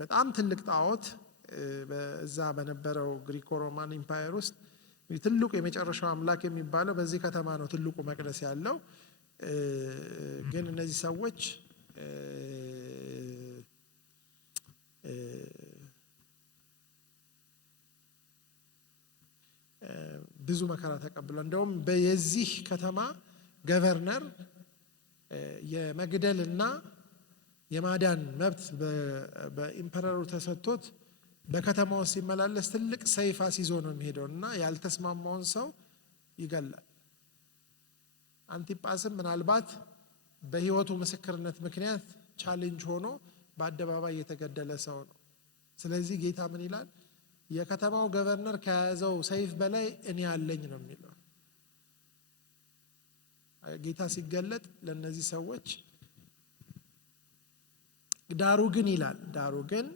በጣም ትልቅ ጣዖት በዛ በነበረው ግሪኮ ሮማን ኢምፓየር ውስጥ ትልቁ የመጨረሻው አምላክ የሚባለው በዚህ ከተማ ነው ትልቁ መቅደስ ያለው። ግን እነዚህ ሰዎች ብዙ መከራ ተቀብሏል። እንደውም በየዚህ ከተማ ገቨርነር የመግደልና የማዳን መብት በኢምፐረሩ ተሰጥቶት በከተማው ሲመላለስ ትልቅ ሰይፍ አስይዞ ነው የሚሄደው እና ያልተስማማውን ሰው ይገላል። አንቲጳስም ምናልባት በሕይወቱ ምስክርነት ምክንያት ቻሌንጅ ሆኖ በአደባባይ የተገደለ ሰው ነው። ስለዚህ ጌታ ምን ይላል? የከተማው ገቨርነር ከያዘው ሰይፍ በላይ እኔ አለኝ ነው የሚለው። ጌታ ሲገለጥ ለነዚህ ሰዎች ዳሩ ግን ይላል፣ ዳሩ ግን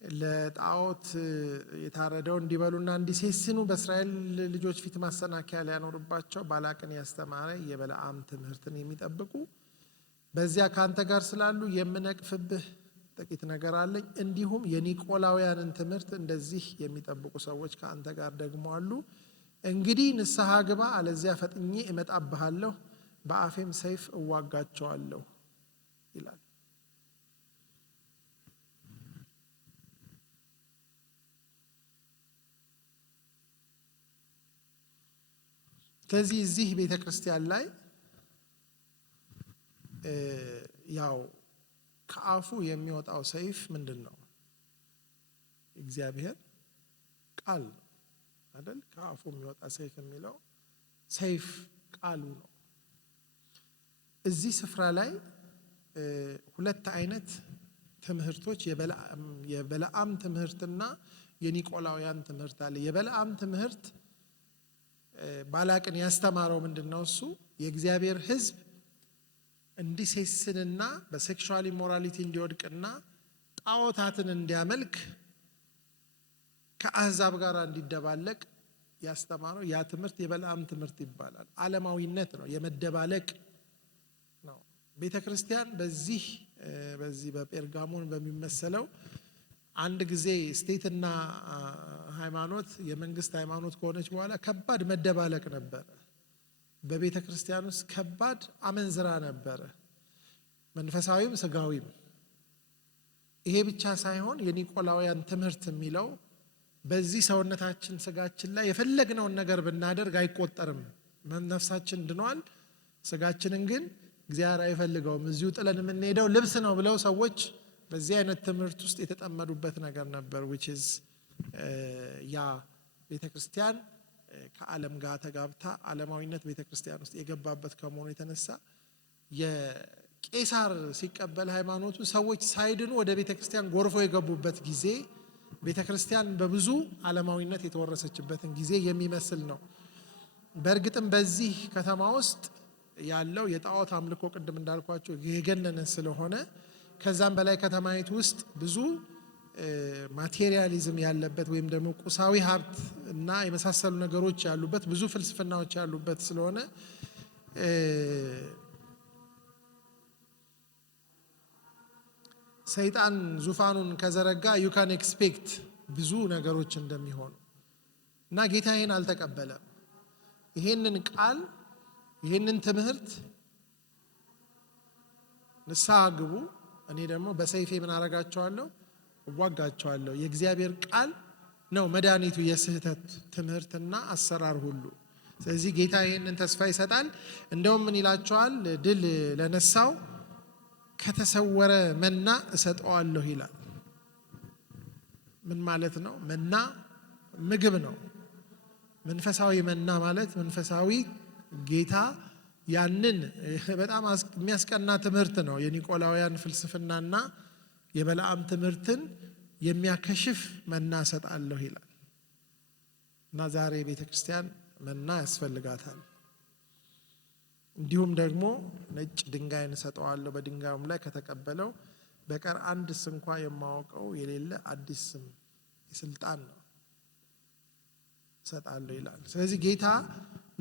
ለጣዖት የታረደው እንዲበሉና እንዲሴስኑ በእስራኤል ልጆች ፊት ማሰናከያ ሊያኖርባቸው ባላቅን ያስተማረ የበለዓም ትምህርትን የሚጠብቁ በዚያ ካንተ ጋር ስላሉ የምነቅፍብህ ጥቂት ነገር አለኝ። እንዲሁም የኒቆላውያንን ትምህርት እንደዚህ የሚጠብቁ ሰዎች ከአንተ ጋር ደግሞ አሉ። እንግዲህ ንስሐ ግባ፣ አለዚያ ፈጥኜ እመጣብሃለሁ፣ በአፌም ሰይፍ እዋጋቸዋለሁ ይላል። ስለዚህ እዚህ ቤተ ክርስቲያን ላይ ያው ከአፉ የሚወጣው ሰይፍ ምንድን ነው? እግዚአብሔር ቃል ነው አይደል? ከአፉ የሚወጣ ሰይፍ የሚለው ሰይፍ ቃሉ ነው። እዚህ ስፍራ ላይ ሁለት አይነት ትምህርቶች የበለዓም ትምህርትና የኒቆላውያን ትምህርት አለ። የበለዓም ትምህርት ባላቅን ያስተማረው ምንድን ነው? እሱ የእግዚአብሔር ሕዝብ እንዲሴስንና በሴክሹዋል ኢሞራሊቲ እንዲወድቅና ጣዖታትን እንዲያመልክ ከአሕዛብ ጋር እንዲደባለቅ ያስተማረው ያ ትምህርት የበለዓም ትምህርት ይባላል። ዓለማዊነት ነው፣ የመደባለቅ ነው። ቤተ ክርስቲያን በዚህ በጴርጋሞን በሚመሰለው አንድ ጊዜ ስቴትና ሃይማኖት የመንግስት ሃይማኖት ከሆነች በኋላ ከባድ መደባለቅ ነበረ። በቤተ ክርስቲያን ውስጥ ከባድ አመንዝራ ነበረ፣ መንፈሳዊም ስጋዊም። ይሄ ብቻ ሳይሆን የኒቆላውያን ትምህርት የሚለው በዚህ ሰውነታችን ስጋችን ላይ የፈለግነውን ነገር ብናደርግ አይቆጠርም፣ ነፍሳችን ድኗል፣ ስጋችንን ግን እግዚአብሔር አይፈልገውም፣ እዚሁ ጥለን የምንሄደው ልብስ ነው ብለው ሰዎች በዚህ አይነት ትምህርት ውስጥ የተጠመዱበት ነገር ነበር። which is ያ ቤተ ክርስቲያን ከዓለም ጋር ተጋብታ ዓለማዊነት ቤተ ክርስቲያን ውስጥ የገባበት ከመሆኑ የተነሳ የቄሳር ሲቀበል ሃይማኖቱ ሰዎች ሳይድኑ ወደ ቤተ ክርስቲያን ጎርፎ የገቡበት ጊዜ ቤተ ክርስቲያን በብዙ ዓለማዊነት የተወረሰችበትን ጊዜ የሚመስል ነው። በእርግጥም በዚህ ከተማ ውስጥ ያለው የጣዖት አምልኮ ቅድም እንዳልኳቸው የገነነ ስለሆነ ከዛም በላይ ከተማይቱ ውስጥ ብዙ ማቴሪያሊዝም ያለበት ወይም ደግሞ ቁሳዊ ሀብት እና የመሳሰሉ ነገሮች ያሉበት ብዙ ፍልስፍናዎች ያሉበት ስለሆነ ሰይጣን ዙፋኑን ከዘረጋ ዩ ካን ኤክስፔክት ብዙ ነገሮች እንደሚሆኑ እና ጌታ ይሄን አልተቀበለም። ይሄንን ቃል ይሄንን ትምህርት ንስሐ ግቡ፣ እኔ ደግሞ በሰይፌ ምን አረጋቸዋለሁ? እዋጋቸዋለሁ። የእግዚአብሔር ቃል ነው መድኃኒቱ የስህተት ትምህርትና አሰራር ሁሉ። ስለዚህ ጌታ ይሄንን ተስፋ ይሰጣል። እንደውም ምን ይላቸዋል? ድል ለነሳው ከተሰወረ መና እሰጠዋለሁ ይላል። ምን ማለት ነው? መና ምግብ ነው። መንፈሳዊ መና ማለት መንፈሳዊ ጌታ ያንን በጣም የሚያስቀና ትምህርት ነው። የኒቆላውያን ፍልስፍናና የበለዓም ትምህርትን የሚያከሽፍ መና እሰጣለሁ ይላል። እና ዛሬ ቤተ ክርስቲያን መና ያስፈልጋታል። እንዲሁም ደግሞ ነጭ ድንጋይን እሰጠዋለሁ፣ በድንጋዩም ላይ ከተቀበለው በቀር አንድስ እንኳ የማውቀው የሌለ አዲስ ስም የስልጣን ነው እሰጣለሁ ይላል። ስለዚህ ጌታ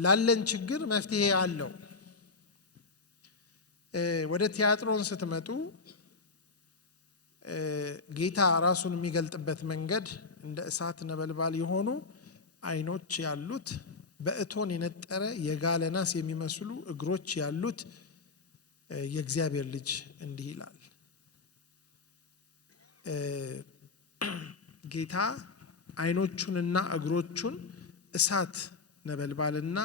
ላለን ችግር መፍትሄ አለው። ወደ ቲያጥሮን ስትመጡ ጌታ ራሱን የሚገልጥበት መንገድ እንደ እሳት ነበልባል የሆኑ ዓይኖች ያሉት፣ በእቶን የነጠረ የጋለ ናስ የሚመስሉ እግሮች ያሉት የእግዚአብሔር ልጅ እንዲህ ይላል። ጌታ ዓይኖቹንና እግሮቹን እሳት ነበልባልና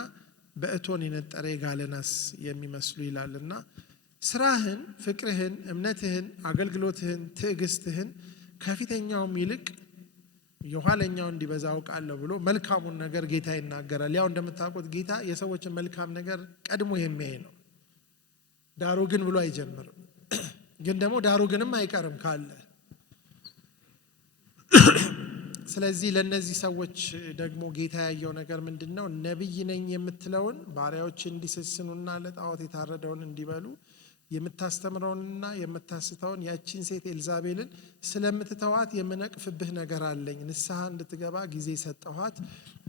በእቶን የነጠረ የጋለ ናስ የሚመስሉ ይላልና ስራህን፣ ፍቅርህን፣ እምነትህን፣ አገልግሎትህን፣ ትዕግስትህን ከፊተኛውም ይልቅ የኋለኛው እንዲበዛ አውቃለሁ ብሎ መልካሙን ነገር ጌታ ይናገራል። ያው እንደምታውቁት ጌታ የሰዎችን መልካም ነገር ቀድሞ የሚያይ ነው። ዳሩ ግን ብሎ አይጀምርም። ግን ደግሞ ዳሩ ግንም አይቀርም ካለ። ስለዚህ ለነዚህ ሰዎች ደግሞ ጌታ ያየው ነገር ምንድነው? ነብይ ነኝ የምትለውን ባሪያዎች እንዲስስኑና ለጣዖት የታረደውን እንዲበሉ የምታስተምረውንና የምታስተውን ያቺን ሴት ኤልዛቤልን ስለምትተዋት የምነቅፍብህ ነገር አለኝ። ንስሐ እንድትገባ ጊዜ ሰጠኋት፣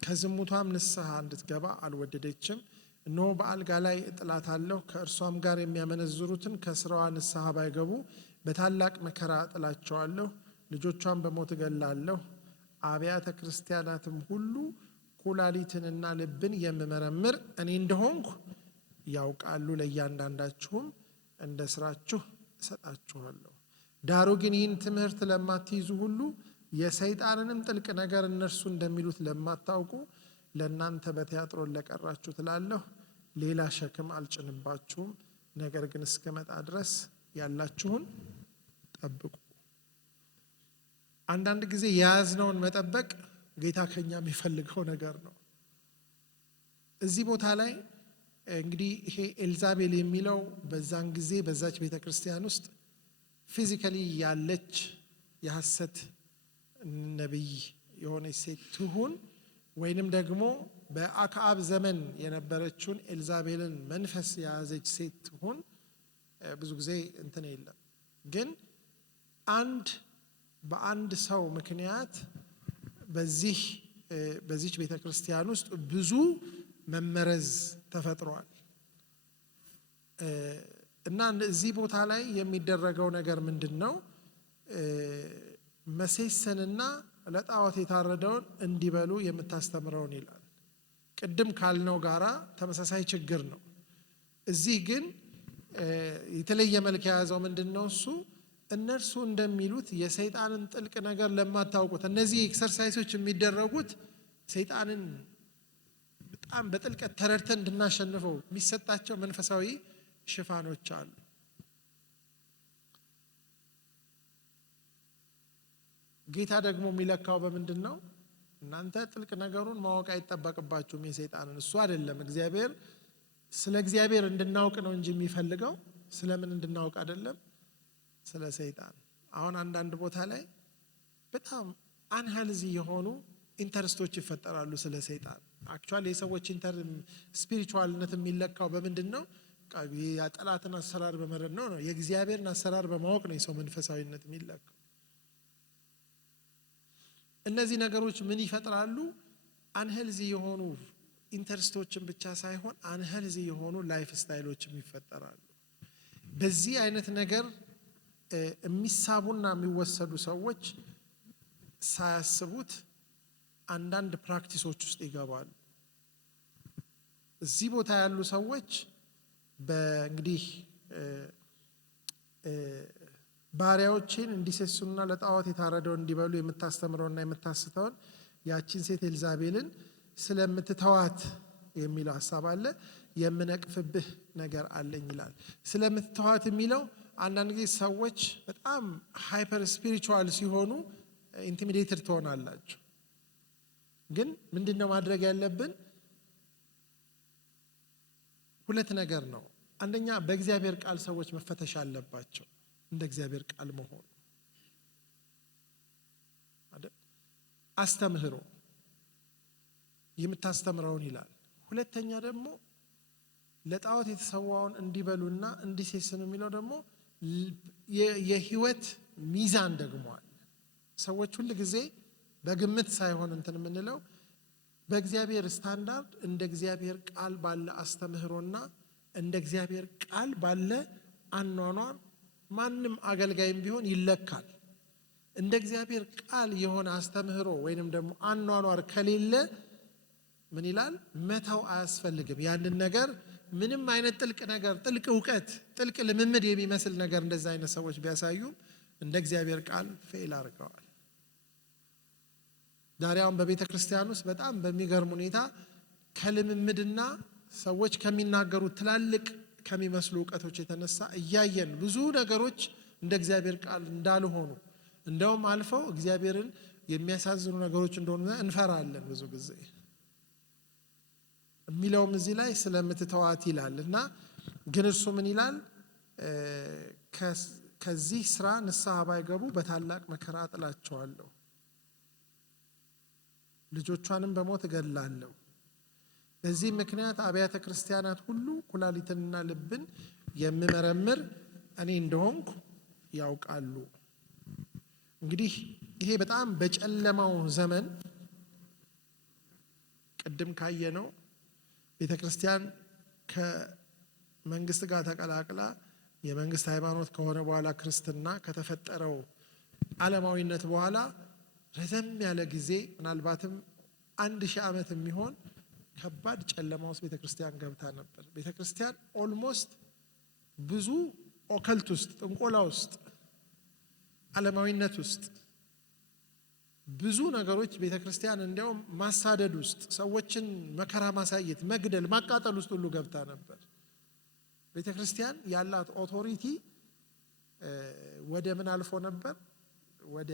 ከዝሙቷም ንስሐ እንድትገባ አልወደደችም። እነሆ በአልጋ ላይ እጥላታለሁ፣ ከእርሷም ጋር የሚያመነዝሩትን ከስራዋ ንስሐ ባይገቡ በታላቅ መከራ እጥላቸዋለሁ፣ ልጆቿን በሞት እገላለሁ። አብያተ ክርስቲያናትም ሁሉ ኩላሊትንና ልብን የምመረምር እኔ እንደሆንኩ ያውቃሉ። ለእያንዳንዳችሁም እንደ ስራችሁ እሰጣችኋለሁ። ዳሩ ግን ይህን ትምህርት ለማትይዙ ሁሉ የሰይጣንንም ጥልቅ ነገር እነርሱ እንደሚሉት ለማታውቁ ለእናንተ በቲያጥሮን ለቀራችሁ ትላለሁ፣ ሌላ ሸክም አልጭንባችሁም። ነገር ግን እስከመጣ ድረስ ያላችሁን ጠብቁ። አንዳንድ ጊዜ የያዝነውን መጠበቅ ጌታ ከኛ የሚፈልገው ነገር ነው። እዚህ ቦታ ላይ እንግዲህ ይሄ ኤልዛቤል የሚለው በዛን ጊዜ በዛች ቤተ ክርስቲያን ውስጥ ፊዚካሊ ያለች የሐሰት ነቢይ የሆነች ሴት ትሁን ወይንም ደግሞ በአክዓብ ዘመን የነበረችውን ኤልዛቤልን መንፈስ የያዘች ሴት ትሁን ብዙ ጊዜ እንትን የለም። ግን በአንድ ሰው ምክንያት በዚች ቤተ ክርስቲያን ውስጥ ብዙ መመረዝ ተፈጥሯል። እና እዚህ ቦታ ላይ የሚደረገው ነገር ምንድነው? መሴሰንና ለጣዖት የታረደውን እንዲበሉ የምታስተምረውን ይላል። ቅድም ካልነው ጋራ ተመሳሳይ ችግር ነው። እዚህ ግን የተለየ መልክ የያዘው ምንድነው? እሱ እነርሱ እንደሚሉት የሰይጣንን ጥልቅ ነገር ለማታውቁት፣ እነዚህ ኤክሰርሳይሶች የሚደረጉት ሰይጣንን በጣም በጥልቀት ተረድተን እንድናሸንፈው የሚሰጣቸው መንፈሳዊ ሽፋኖች አሉ። ጌታ ደግሞ የሚለካው በምንድን ነው? እናንተ ጥልቅ ነገሩን ማወቅ አይጠበቅባችሁም። የሰይጣንን እሱ አይደለም። እግዚአብሔር ስለ እግዚአብሔር እንድናውቅ ነው እንጂ የሚፈልገው ስለምን እንድናውቅ አይደለም፣ ስለ ሰይጣን። አሁን አንዳንድ ቦታ ላይ በጣም አንሄልዚ የሆኑ ኢንተርስቶች ይፈጠራሉ ስለ ሰይጣን። አክቹዋሊ የሰዎች ስፒሪቹዋልነት የሚለካው በምንድን ነው? የጠላትን አሰራር በመረድ ነው። የእግዚአብሔርን አሰራር በማወቅ ነው የሰው መንፈሳዊነት የሚለካው። እነዚህ ነገሮች ምን ይፈጥራሉ? አንሄልዚ የሆኑ ኢንተርስቶችን ብቻ ሳይሆን አንሄልዚ የሆኑ ላይፍ ስታይሎችም ይፈጠራሉ። በዚህ አይነት ነገር የሚሳቡና የሚወሰዱ ሰዎች ሳያስቡት አንዳንድ ፕራክቲሶች ውስጥ ይገባሉ። እዚህ ቦታ ያሉ ሰዎች በእንግዲህ ባሪያዎችን እንዲሰሱና ለጣዖት የታረደውን እንዲበሉ የምታስተምረውና የምታስተውን ያቺን ሴት ኤልዛቤልን ስለምትተዋት የሚል ሐሳብ አለ። የምነቅፍብህ ነገር አለኝ ይላል። ስለምትተዋት የሚለው አንዳንድ ጊዜ ሰዎች በጣም ሃይፐር ስፒሪቹዋል ሲሆኑ ኢንቲሚዴትድ ትሆናላችሁ። ግን ምንድነው ማድረግ ያለብን? ሁለት ነገር ነው። አንደኛ በእግዚአብሔር ቃል ሰዎች መፈተሽ አለባቸው፣ እንደ እግዚአብሔር ቃል መሆኑ አይደል? አስተምህሮ የምታስተምረውን ይላል። ሁለተኛ ደግሞ ለጣዖት የተሰዋውን እንዲበሉና እንዲሴስኑ የሚለው ደግሞ የህይወት ሚዛን ደግሞ አለ። ሰዎች ሁሉ ጊዜ በግምት ሳይሆን እንትን የምንለው በእግዚአብሔር ስታንዳርድ እንደ እግዚአብሔር ቃል ባለ አስተምህሮና እንደ እግዚአብሔር ቃል ባለ አኗኗር ማንም አገልጋይም ቢሆን ይለካል። እንደ እግዚአብሔር ቃል የሆነ አስተምህሮ ወይንም ደግሞ አኗኗር ከሌለ ምን ይላል? መተው አያስፈልግም። ያንን ነገር ምንም አይነት ጥልቅ ነገር፣ ጥልቅ እውቀት፣ ጥልቅ ልምምድ የሚመስል ነገር እንደዛ አይነት ሰዎች ቢያሳዩም እንደ እግዚአብሔር ቃል ፌል አድርገዋል። ዛሬውን በቤተ ክርስቲያን ውስጥ በጣም በሚገርም ሁኔታ ከልምምድና ሰዎች ከሚናገሩት ትላልቅ ከሚመስሉ እውቀቶች የተነሳ እያየን ብዙ ነገሮች እንደ እግዚአብሔር ቃል እንዳልሆኑ እንደውም አልፈው እግዚአብሔርን የሚያሳዝኑ ነገሮች እንደሆኑ እንፈራለን ብዙ ጊዜ። የሚለውም እዚህ ላይ ስለምትተዋት ይላል እና ግን እርሱ ምን ይላል? ከዚህ ስራ ንስሐ ባይገቡ በታላቅ መከራ እጥላቸዋለሁ፣ ልጆቿንም በሞት እገድላለሁ። በዚህ ምክንያት አብያተ ክርስቲያናት ሁሉ ኩላሊትንና ልብን የምመረምር እኔ እንደሆንኩ ያውቃሉ። እንግዲህ ይሄ በጣም በጨለማው ዘመን ቅድም ካየነው ቤተ ክርስቲያን ከመንግስት ጋር ተቀላቅላ የመንግስት ሃይማኖት ከሆነ በኋላ ክርስትና ከተፈጠረው ዓለማዊነት በኋላ ረዘም ያለ ጊዜ ምናልባትም 1000 ዓመት የሚሆን ከባድ ጨለማ ውስጥ ቤተ ክርስቲያን ገብታ ነበር። ቤተ ክርስቲያን ኦልሞስት ብዙ ኦከልት ውስጥ፣ ጥንቆላ ውስጥ፣ ዓለማዊነት ውስጥ ብዙ ነገሮች ቤተ ክርስቲያን እንዲያውም ማሳደድ ውስጥ፣ ሰዎችን መከራ ማሳየት፣ መግደል፣ ማቃጠል ውስጥ ሁሉ ገብታ ነበር። ቤተ ክርስቲያን ያላት ኦቶሪቲ ወደ ምን አልፎ ነበር? ወደ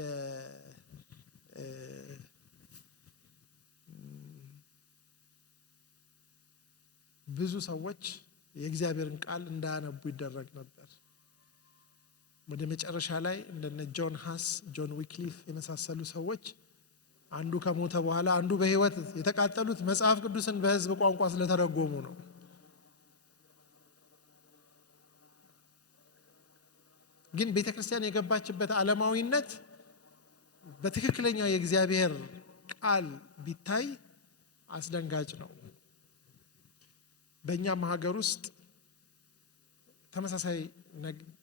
ብዙ ሰዎች የእግዚአብሔርን ቃል እንዳያነቡ ይደረግ ነበር። ወደ መጨረሻ ላይ እንደነ ጆን ሃስ፣ ጆን ዊክሊፍ የመሳሰሉ ሰዎች አንዱ ከሞተ በኋላ አንዱ በህይወት የተቃጠሉት መጽሐፍ ቅዱስን በህዝብ ቋንቋ ስለተረጎሙ ነው። ግን ቤተክርስቲያን የገባችበት ዓለማዊነት በትክክለኛው የእግዚአብሔር ቃል ቢታይ አስደንጋጭ ነው። በእኛም ሀገር ውስጥ ተመሳሳይ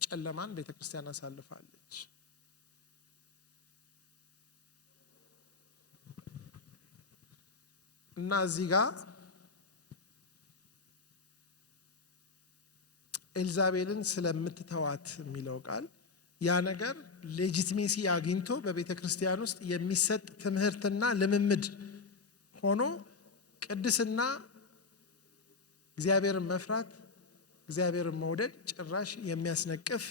ጨለማን ቤተክርስቲያን አሳልፋለች። እና እዚህ ጋር ኤልዛቤልን ስለምትተዋት የሚለው ቃል ያ ነገር ሌጂቲሜሲ አግኝቶ በቤተ ክርስቲያን ውስጥ የሚሰጥ ትምህርትና ልምምድ ሆኖ ቅድስና፣ እግዚአብሔርን መፍራት፣ እግዚአብሔርን መውደድ ጭራሽ የሚያስነቅፍ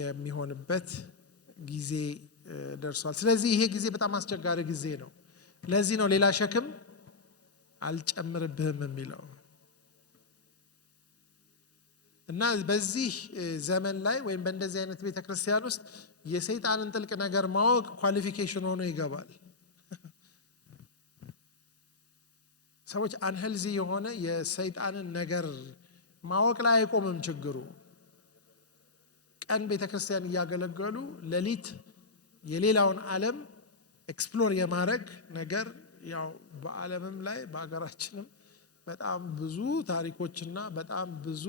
የሚሆንበት ጊዜ ደርሷል። ስለዚህ ይሄ ጊዜ በጣም አስቸጋሪ ጊዜ ነው። ለዚህ ነው ሌላ ሸክም አልጨምርብህም የሚለው እና በዚህ ዘመን ላይ ወይም በእንደዚህ አይነት ቤተ ክርስቲያን ውስጥ የሰይጣንን ጥልቅ ነገር ማወቅ ኳሊፊኬሽን ሆኖ ይገባል። ሰዎች አንሄልዚ የሆነ የሰይጣንን ነገር ማወቅ ላይ አይቆምም ችግሩ። ቀን ቤተ ክርስቲያን እያገለገሉ ሌሊት የሌላውን ዓለም ኤክስፕሎር የማድረግ ነገር ያው በዓለምም ላይ በአገራችንም በጣም ብዙ ታሪኮችና በጣም ብዙ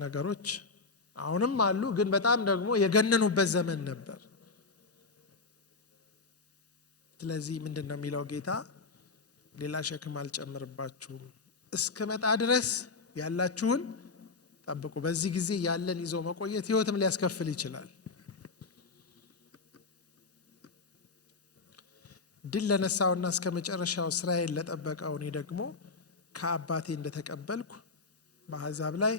ነገሮች አሁንም አሉ፣ ግን በጣም ደግሞ የገነኑበት ዘመን ነበር። ስለዚህ ምንድነው የሚለው ጌታ? ሌላ ሸክም አልጨምርባችሁም፣ እስከመጣ ድረስ ያላችሁን ጠብቁ። በዚህ ጊዜ ያለን ይዞ መቆየት ህይወትም ሊያስከፍል ይችላል። ድል ለነሳውና እስከ መጨረሻው እስራኤል ለጠበቀው እኔ ደግሞ ከአባቴ እንደተቀበልኩ በአሕዛብ ላይ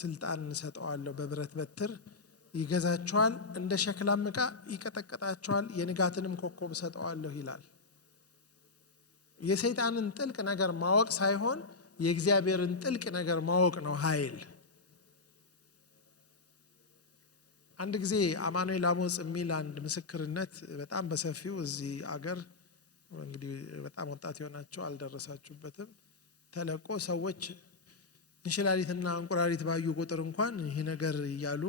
ስልጣን እንሰጠዋለሁ። በብረት በትር ይገዛቸዋል፣ እንደ ሸክላም ዕቃ ይቀጠቅጣቸዋል፣ የንጋትንም ኮከብ እሰጠዋለሁ ይላል። የሰይጣንን ጥልቅ ነገር ማወቅ ሳይሆን የእግዚአብሔርን ጥልቅ ነገር ማወቅ ነው ኃይል። አንድ ጊዜ አማኑኤል አሞጽ የሚል አንድ ምስክርነት በጣም በሰፊው እዚህ አገር እንግዲህ በጣም ወጣት የሆናችሁ አልደረሳችሁበትም ተለቆ ሰዎች እንሽላሊትና እንቁራሪት ባዩ ቁጥር እንኳን ይሄ ነገር እያሉ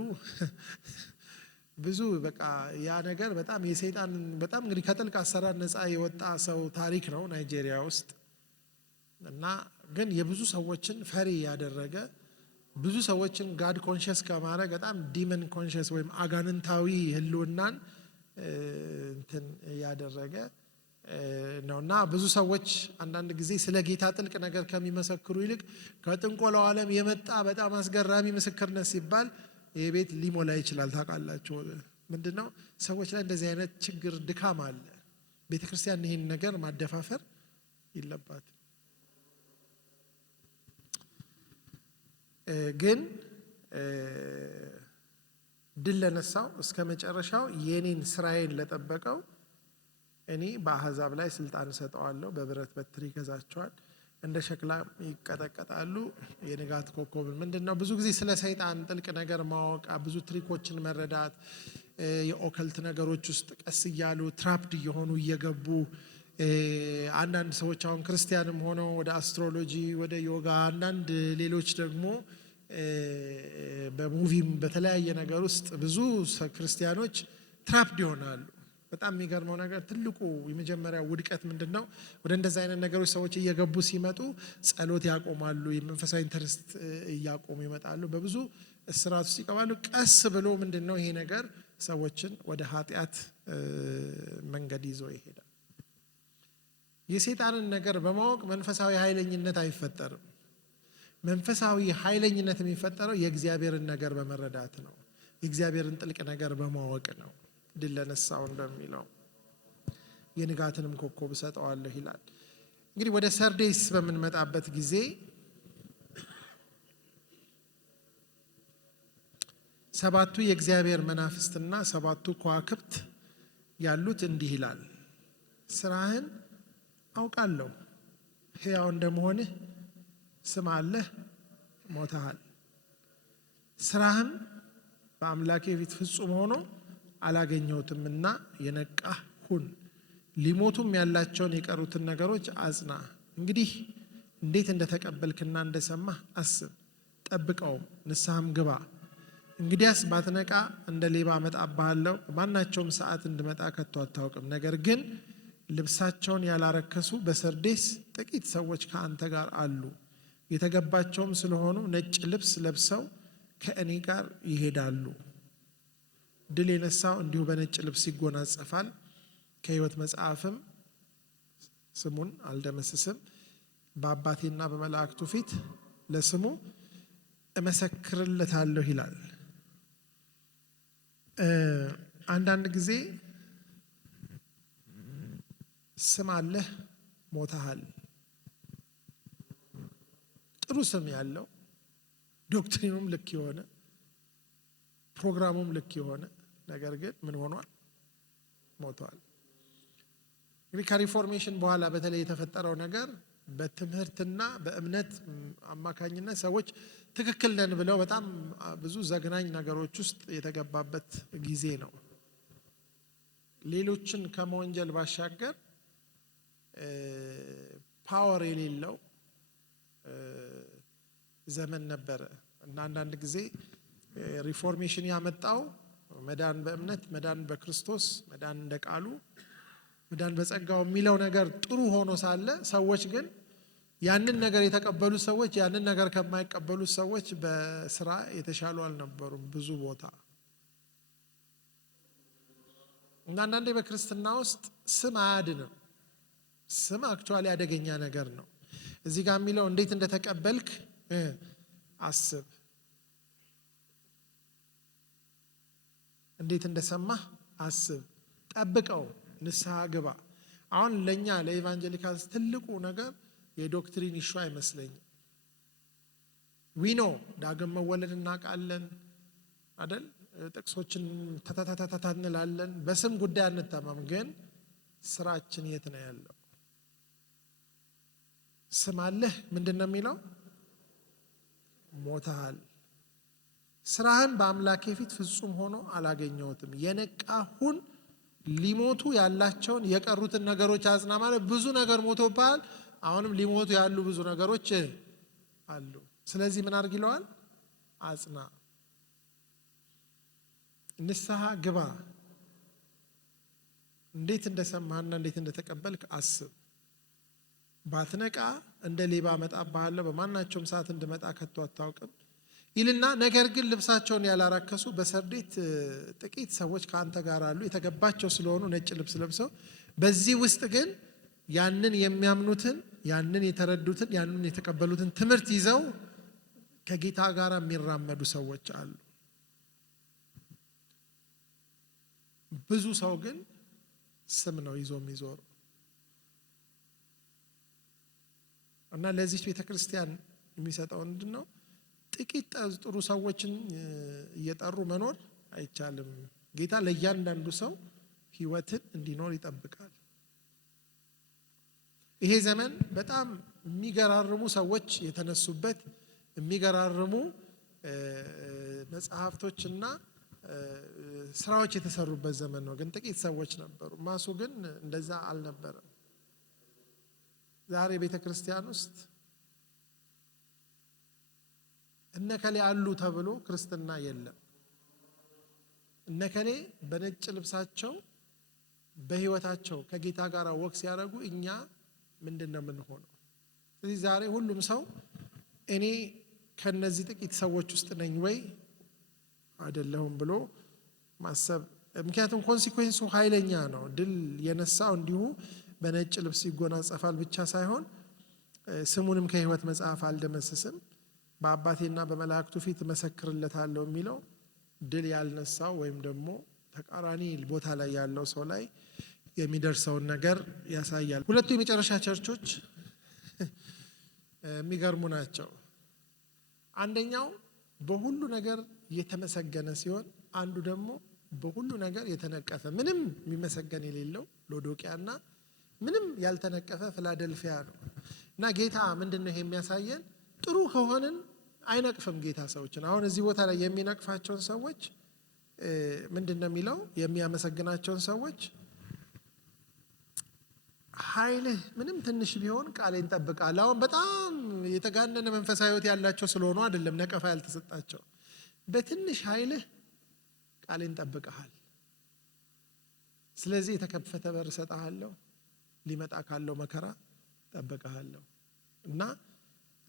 ብዙ በቃ ያ ነገር በጣም የሰይጣን በጣም እንግዲህ ከጥልቅ አሰራር ነፃ የወጣ ሰው ታሪክ ነው ናይጄሪያ ውስጥ። እና ግን የብዙ ሰዎችን ፈሪ ያደረገ ብዙ ሰዎችን ጋድ ኮንሺየስ ከማድረግ በጣም ዲመን ኮንሺየስ ወይም አጋንንታዊ ህልውናን እንትን ያደረገ ነውና ብዙ ሰዎች አንዳንድ ጊዜ ስለ ጌታ ጥልቅ ነገር ከሚመሰክሩ ይልቅ ከጥንቆላው ዓለም የመጣ በጣም አስገራሚ ምስክርነት ሲባል የቤት ሊሞላ ይችላል። ታውቃላችሁ ምንድነው? ሰዎች ላይ እንደዚህ አይነት ችግር ድካም አለ። ቤተክርስቲያን ይሄን ነገር ማደፋፈር ይለባት። ግን ድል ለነሳው እስከ መጨረሻው የኔን ስራዬን ለጠበቀው እኔ በአሕዛብ ላይ ስልጣን ሰጠዋለሁ። በብረት በትር ይገዛቸዋል፣ እንደ ሸክላ ይቀጠቀጣሉ፣ የንጋት ኮከብ። ምንድነው? ብዙ ጊዜ ስለ ሰይጣን ጥልቅ ነገር ማወቅ፣ ብዙ ትሪኮችን መረዳት፣ የኦከልት ነገሮች ውስጥ ቀስ እያሉ ትራፕድ እየሆኑ እየገቡ አንዳንድ ሰዎች አሁን ክርስቲያንም ሆነው ወደ አስትሮሎጂ ወደ ዮጋ አንዳንድ ሌሎች ደግሞ በሙቪም በተለያየ ነገር ውስጥ ብዙ ክርስቲያኖች ትራፕድ ይሆናሉ። በጣም የሚገርመው ነገር ትልቁ የመጀመሪያ ውድቀት ምንድነው? ወደ እንደዚህ አይነት ነገሮች ሰዎች እየገቡ ሲመጡ ጸሎት ያቆማሉ፣ የመንፈሳዊ ኢንተረስት እያቆሙ ይመጣሉ፣ በብዙ እስራት ውስጥ ይቀባሉ። ቀስ ብሎ ምንድነው ይሄ ነገር ሰዎችን ወደ ኃጢአት መንገድ ይዞ ይሄዳል። የሰይጣንን ነገር በማወቅ መንፈሳዊ ኃይለኝነት አይፈጠርም። መንፈሳዊ ኃይለኝነት የሚፈጠረው የእግዚአብሔርን ነገር በመረዳት ነው። የእግዚአብሔርን ጥልቅ ነገር በማወቅ ነው። ድል ለነሳው እንደሚለው የንጋትንም ኮከብ እሰጠዋለሁ ይላል። እንግዲህ ወደ ሰርዴስ በምንመጣበት ጊዜ ሰባቱ የእግዚአብሔር መናፍስትና ሰባቱ ከዋክብት ያሉት እንዲህ ይላል። ስራህን አውቃለሁ፣ ሕያው እንደመሆንህ ስም አለህ፣ ሞተሃል። ስራህም በአምላኬ ፊት ፍጹም ሆኖ አላገኘሁትምና የነቃህ ሁን፣ ሊሞቱም ያላቸውን የቀሩትን ነገሮች አጽና። እንግዲህ እንዴት እንደተቀበልክና እንደሰማህ አስብ፣ ጠብቀውም፣ ንስሐም ግባ። እንግዲያስ ባትነቃ እንደ ሌባ እመጣብሃለሁ፣ በማናቸውም ሰዓት እንድመጣ ከቶ አታውቅም። ነገር ግን ልብሳቸውን ያላረከሱ በሰርዴስ ጥቂት ሰዎች ከአንተ ጋር አሉ። የተገባቸውም ስለሆኑ ነጭ ልብስ ለብሰው ከእኔ ጋር ይሄዳሉ። ድል የነሳው እንዲሁ በነጭ ልብስ ይጎናጸፋል፣ ከሕይወት መጽሐፍም ስሙን አልደመስስም። በአባቴና በመላእክቱ ፊት ለስሙ እመሰክርለታለሁ ይላል። አንዳንድ ጊዜ ስም አለህ፣ ሞተሃል። ጥሩ ስም ያለው ዶክትሪኑም ልክ የሆነ ፕሮግራሙም ልክ የሆነ ነገር ግን ምን ሆኗል? ሞቷል። እንግዲህ ከሪፎርሜሽን በኋላ በተለይ የተፈጠረው ነገር በትምህርትና በእምነት አማካኝነት ሰዎች ትክክል ነን ብለው በጣም ብዙ ዘግናኝ ነገሮች ውስጥ የተገባበት ጊዜ ነው። ሌሎችን ከመወንጀል ባሻገር ፓወር የሌለው ዘመን ነበረ እና አንዳንድ ጊዜ ሪፎርሜሽን ያመጣው መዳን በእምነት መዳን በክርስቶስ መዳን እንደ ቃሉ መዳን በጸጋው የሚለው ነገር ጥሩ ሆኖ ሳለ ሰዎች ግን ያንን ነገር የተቀበሉ ሰዎች ያንን ነገር ከማይቀበሉ ሰዎች በስራ የተሻሉ አልነበሩም። ብዙ ቦታ አንዳንዴ በክርስትና ውስጥ ስም አያድንም። ስም አክቹዋሊ አደገኛ ነገር ነው። እዚህ ጋር የሚለው እንዴት እንደተቀበልክ አስብ፣ እንዴት እንደሰማህ አስብ፣ ጠብቀው፣ ንስሐ ግባ። አሁን ለኛ ለኢቫንጀሊካልስ ትልቁ ነገር የዶክትሪን ኢሹ አይመስለኝም። ዊኖ ዳግም መወለድ እናውቃለን አይደል? ጥቅሶችን ተተተተተ እንላለን። በስም ጉዳይ አንተማም። ግን ስራችን የት ነው ያለው? ስም አለህ፣ ምንድነው የሚለው? ሞተሃል። ስራህን በአምላኬ ፊት ፍጹም ሆኖ አላገኘሁትም። የነቃሁን ሊሞቱ ያላቸውን የቀሩትን ነገሮች አጽና ማለት ብዙ ነገር ሞቶብሃል። አሁንም ሊሞቱ ያሉ ብዙ ነገሮች አሉ። ስለዚህ ምን አድርግ ይለዋል? አጽና፣ ንስሐ ግባ። እንዴት እንደሰማህና እንዴት እንደተቀበልክ አስብ። ባትነቃ እንደ ሌባ እመጣብሃለሁ፣ በማናቸውም ሰዓት እንድመጣ ከቶ አታውቅም ይልና ነገር ግን ልብሳቸውን ያላራከሱ በሰርዴት ጥቂት ሰዎች ከአንተ ጋር አሉ፣ የተገባቸው ስለሆኑ ነጭ ልብስ ለብሰው። በዚህ ውስጥ ግን ያንን የሚያምኑትን፣ ያንን የተረዱትን፣ ያንን የተቀበሉትን ትምህርት ይዘው ከጌታ ጋር የሚራመዱ ሰዎች አሉ። ብዙ ሰው ግን ስም ነው ይዞ የሚዞር እና ለዚህ ቤተክርስቲያን የሚሰጠው ምንድን ነው? ጥቂት ጥሩ ሰዎችን እየጠሩ መኖር አይቻልም። ጌታ ለእያንዳንዱ ሰው ህይወትን እንዲኖር ይጠብቃል። ይሄ ዘመን በጣም የሚገራርሙ ሰዎች የተነሱበት፣ የሚገራርሙ መጽሐፍቶችና ስራዎች የተሰሩበት ዘመን ነው። ግን ጥቂት ሰዎች ነበሩ። ማሱ ግን እንደዛ አልነበረም። ዛሬ ቤተ ክርስቲያን ውስጥ እነከሌ አሉ ተብሎ ክርስትና የለም። እነከሌ በነጭ ልብሳቸው በህይወታቸው ከጌታ ጋር ወክ ሲያደርጉ እኛ ምንድነው የምንሆነው? ስለዚህ ዛሬ ሁሉም ሰው እኔ ከነዚህ ጥቂት ሰዎች ውስጥ ነኝ ወይ አይደለሁም ብሎ ማሰብ። ምክንያቱም ኮንሲኩዌንሱ ኃይለኛ ነው። ድል የነሳው እንዲሁ በነጭ ልብስ ይጎናጸፋል ብቻ ሳይሆን ስሙንም ከህይወት መጽሐፍ አልደመስስም፣ በአባቴና በመላእክቱ ፊት መሰክርለታለሁ የሚለው ድል ያልነሳው ወይም ደግሞ ተቃራኒ ቦታ ላይ ያለው ሰው ላይ የሚደርሰውን ነገር ያሳያል። ሁለቱ የመጨረሻ ቸርቾች የሚገርሙ ናቸው። አንደኛው በሁሉ ነገር የተመሰገነ ሲሆን፣ አንዱ ደግሞ በሁሉ ነገር የተነቀፈ፣ ምንም የሚመሰገን የሌለው ሎዶቅያና ምንም ያልተነቀፈ ፊላደልፊያ ነው። እና ጌታ ምንድነው ይሄ የሚያሳየን? ጥሩ ከሆንን አይነቅፍም ጌታ ሰዎችን። አሁን እዚህ ቦታ ላይ የሚነቅፋቸውን ሰዎች ምንድነው የሚለው? የሚያመሰግናቸውን ሰዎች ኃይልህ ምንም ትንሽ ቢሆን ቃሌን ጠብቃለህ። አሁን በጣም የተጋነነ መንፈሳዊ ሕይወት ያላቸው ስለሆኑ አይደለም ነቀፋ ያልተሰጣቸው። በትንሽ ኃይልህ ቃሌን ጠብቀሃል። ስለዚህ የተከፈተ በር እሰጥሃለሁ፣ ሊመጣ ካለው መከራ ጠብቀሃለሁ እና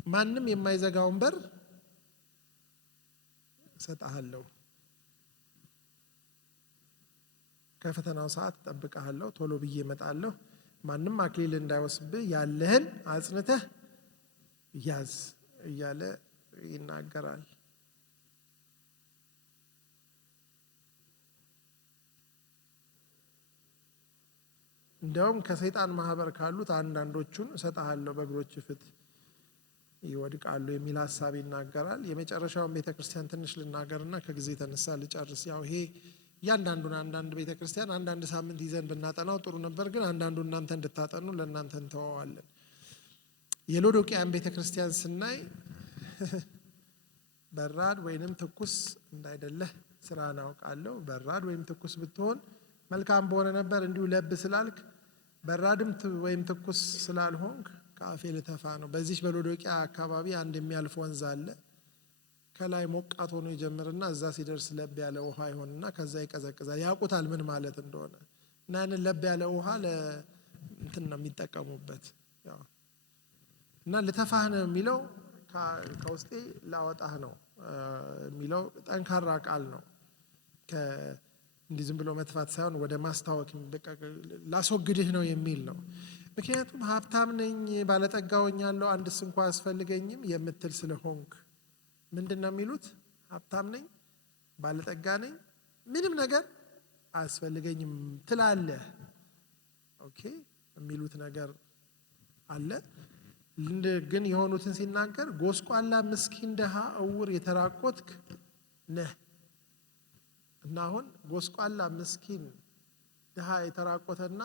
ማንም የማይዘጋውን በር እሰጥሃለሁ፣ ከፈተናው ሰዓት ጠብቀሃለሁ፣ ቶሎ ብዬ እመጣለሁ፣ ማንም አክሊል እንዳይወስብህ ያለህን አጽንተህ ያዝ እያለ ይናገራል። እንዲያውም ከሰይጣን ማህበር ካሉት አንዳንዶቹን እሰጥሃለሁ በእግሮች ፊት ይወድቃሉ የሚል ሀሳብ ይናገራል። የመጨረሻውን ቤተክርስቲያን ትንሽ ልናገርና ከጊዜ የተነሳ ልጨርስ። ያው ይሄ እያንዳንዱን አንዳንድ ቤተክርስቲያን አንዳንድ ሳምንት ይዘን ብናጠናው ጥሩ ነበር፣ ግን አንዳንዱ እናንተ እንድታጠኑ ለእናንተ እንተዋዋለን። የሎዶቅያን ቤተክርስቲያን ስናይ በራድ ወይንም ትኩስ እንዳይደለህ ስራህን አውቃለሁ። በራድ ወይም ትኩስ ብትሆን መልካም በሆነ ነበር። እንዲሁ ለብ ስላልክ በራድም ወይም ትኩስ ስላልሆንክ ከአፌ ልተፋ ነው። በዚህ በሎዶቅያ አካባቢ አንድ የሚያልፍ ወንዝ አለ። ከላይ ሞቃት ሆኖ ይጀምርና እዛ ሲደርስ ለብ ያለ ውሃ ይሆንና ከዛ ይቀዘቅዛል። ያውቁታል ምን ማለት እንደሆነ እና ያንን ለብ ያለ ውሃ ለእንትን ነው የሚጠቀሙበት። እና ልተፋህ ነው የሚለው ከውስጤ ላወጣህ ነው የሚለው ጠንካራ ቃል ነው። እንዲህ ዝም ብሎ መጥፋት ሳይሆን ወደ ማስታወክ በቃ ላስወግድህ ነው የሚል ነው። ምክንያቱም ሀብታም ነኝ ባለጠጋ ሆኛለሁ አንድስ እንኳ አያስፈልገኝም የምትል ስለሆንክ ምንድን ነው የሚሉት? ሀብታም ነኝ ባለጠጋ ነኝ ምንም ነገር አያስፈልገኝም ትላለህ። ኦኬ የሚሉት ነገር አለ። ግን የሆኑትን ሲናገር ጎስቋላ፣ ምስኪን፣ ደሃ፣ እውር፣ የተራቆትክ ነህ። እና አሁን ጎስቋላ፣ ምስኪን፣ ደሃ፣ የተራቆተና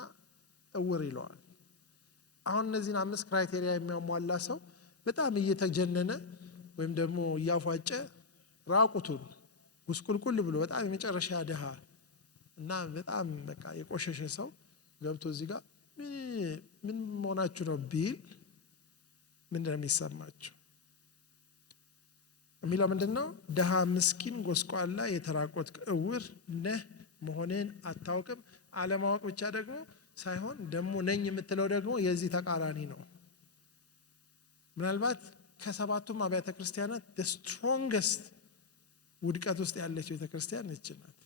እውር ይለዋል። አሁን እነዚህን 5 ክራይቴሪያ የሚያሟላ ሰው በጣም እየተጀነነ ወይም ደግሞ እያፏጨ ራቁቱን ጉስቁልቁል ብሎ በጣም የመጨረሻ ደሃ እና በጣም በቃ የቆሸሸ ሰው ገብቶ እዚህ ጋር ምን መሆናችሁ ነው ቢል ምንድን ነው የሚሰማችሁ? የሚለው ምንድን ነው? ደሃ፣ ምስኪን፣ ጎስቋላ፣ የተራቆትክ፣ እውር ነህ መሆንን አታውቅም። አለማወቅ ብቻ ደግሞ ሳይሆን ደግሞ ነኝ የምትለው ደግሞ የዚህ ተቃራኒ ነው። ምናልባት ከ7ቱም አብያተ ክርስቲያናት the strongest ውድቀት ውስጥ ያለች ቤተ ክርስቲያን እች ናት።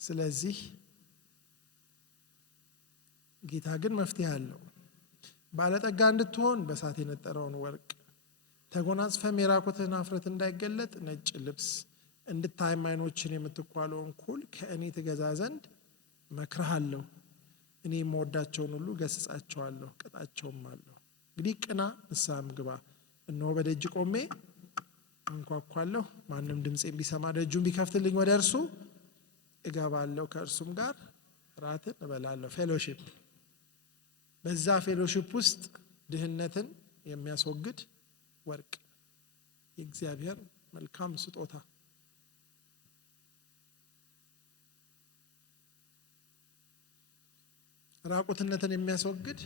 ስለዚህ ጌታ ግን መፍትሄ አለው። ባለጠጋ እንድትሆን በእሳት የነጠረውን ወርቅ ተጎናጽፈም የራቁትህን ኀፍረት እንዳይገለጥ ነጭ ልብስ እንድታይም ዓይኖችን የምትኳለውን ኩል ከእኔ ትገዛ ዘንድ መክርሃለሁ። እኔ የምወዳቸውን ሁሉ ገስጻቸዋለሁ፣ ቅጣቸውም አለሁ። እንግዲህ ቅና፣ ንስሐም ግባ። እነሆ በደጅ ቆሜ አንኳኳለሁ። ማንም ድምፄን ቢሰማ ደጁን ቢከፍትልኝ ወደ እርሱ እገባለሁ፣ ከእርሱም ጋር ራትን እበላለሁ። ፌሎሺፕ። በዛ ፌሎሺፕ ውስጥ ድህነትን የሚያስወግድ ወርቅ፣ የእግዚአብሔር መልካም ስጦታ። ራቁትነትን የሚያስወግድ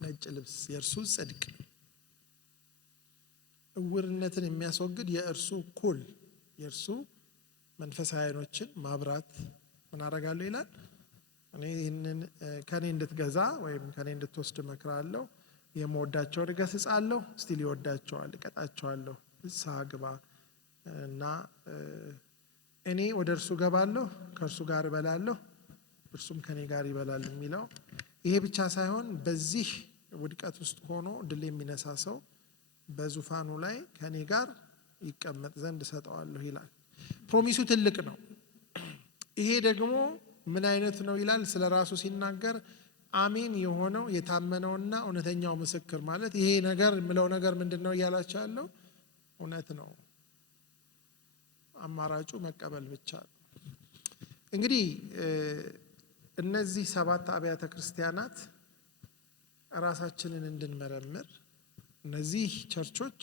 ነጭ ልብስ፣ የእርሱ ጽድቅ። እውርነትን የሚያስወግድ የእርሱ ኩል፣ የእርሱ መንፈሳዊ ዓይኖችን ማብራት። ምን አደርጋለሁ ይላል? እኔ ይህንን ከኔ እንድትገዛ ወይም ከኔ እንድትወስድ እመክርሃለሁ። የምወዳቸውን እገስጻለሁ፣ ስቲል ይወዳቸዋል፣ እቀጣቸዋለሁ። ንስሐ ግባ እና እኔ ወደ እርሱ ገባለሁ፣ ከእርሱ ጋር እበላለሁ፣ እርሱም ከኔ ጋር ይበላል የሚለው ይሄ ብቻ ሳይሆን በዚህ ውድቀት ውስጥ ሆኖ ድል የሚነሳ ሰው በዙፋኑ ላይ ከኔ ጋር ይቀመጥ ዘንድ እሰጠዋለሁ ይላል። ፕሮሚሱ ትልቅ ነው። ይሄ ደግሞ ምን አይነት ነው ይላል? ስለ ራሱ ሲናገር አሜን የሆነው የታመነውና እውነተኛው ምስክር ማለት ይሄ ነገር የምለው ነገር ምንድን ነው እያላቸው ያለው? እውነት ነው። አማራጩ መቀበል ብቻ ነው። እንግዲህ እነዚህ 7 አብያተ ክርስቲያናት ራሳችንን እንድንመረምር፣ እነዚህ ቸርቾች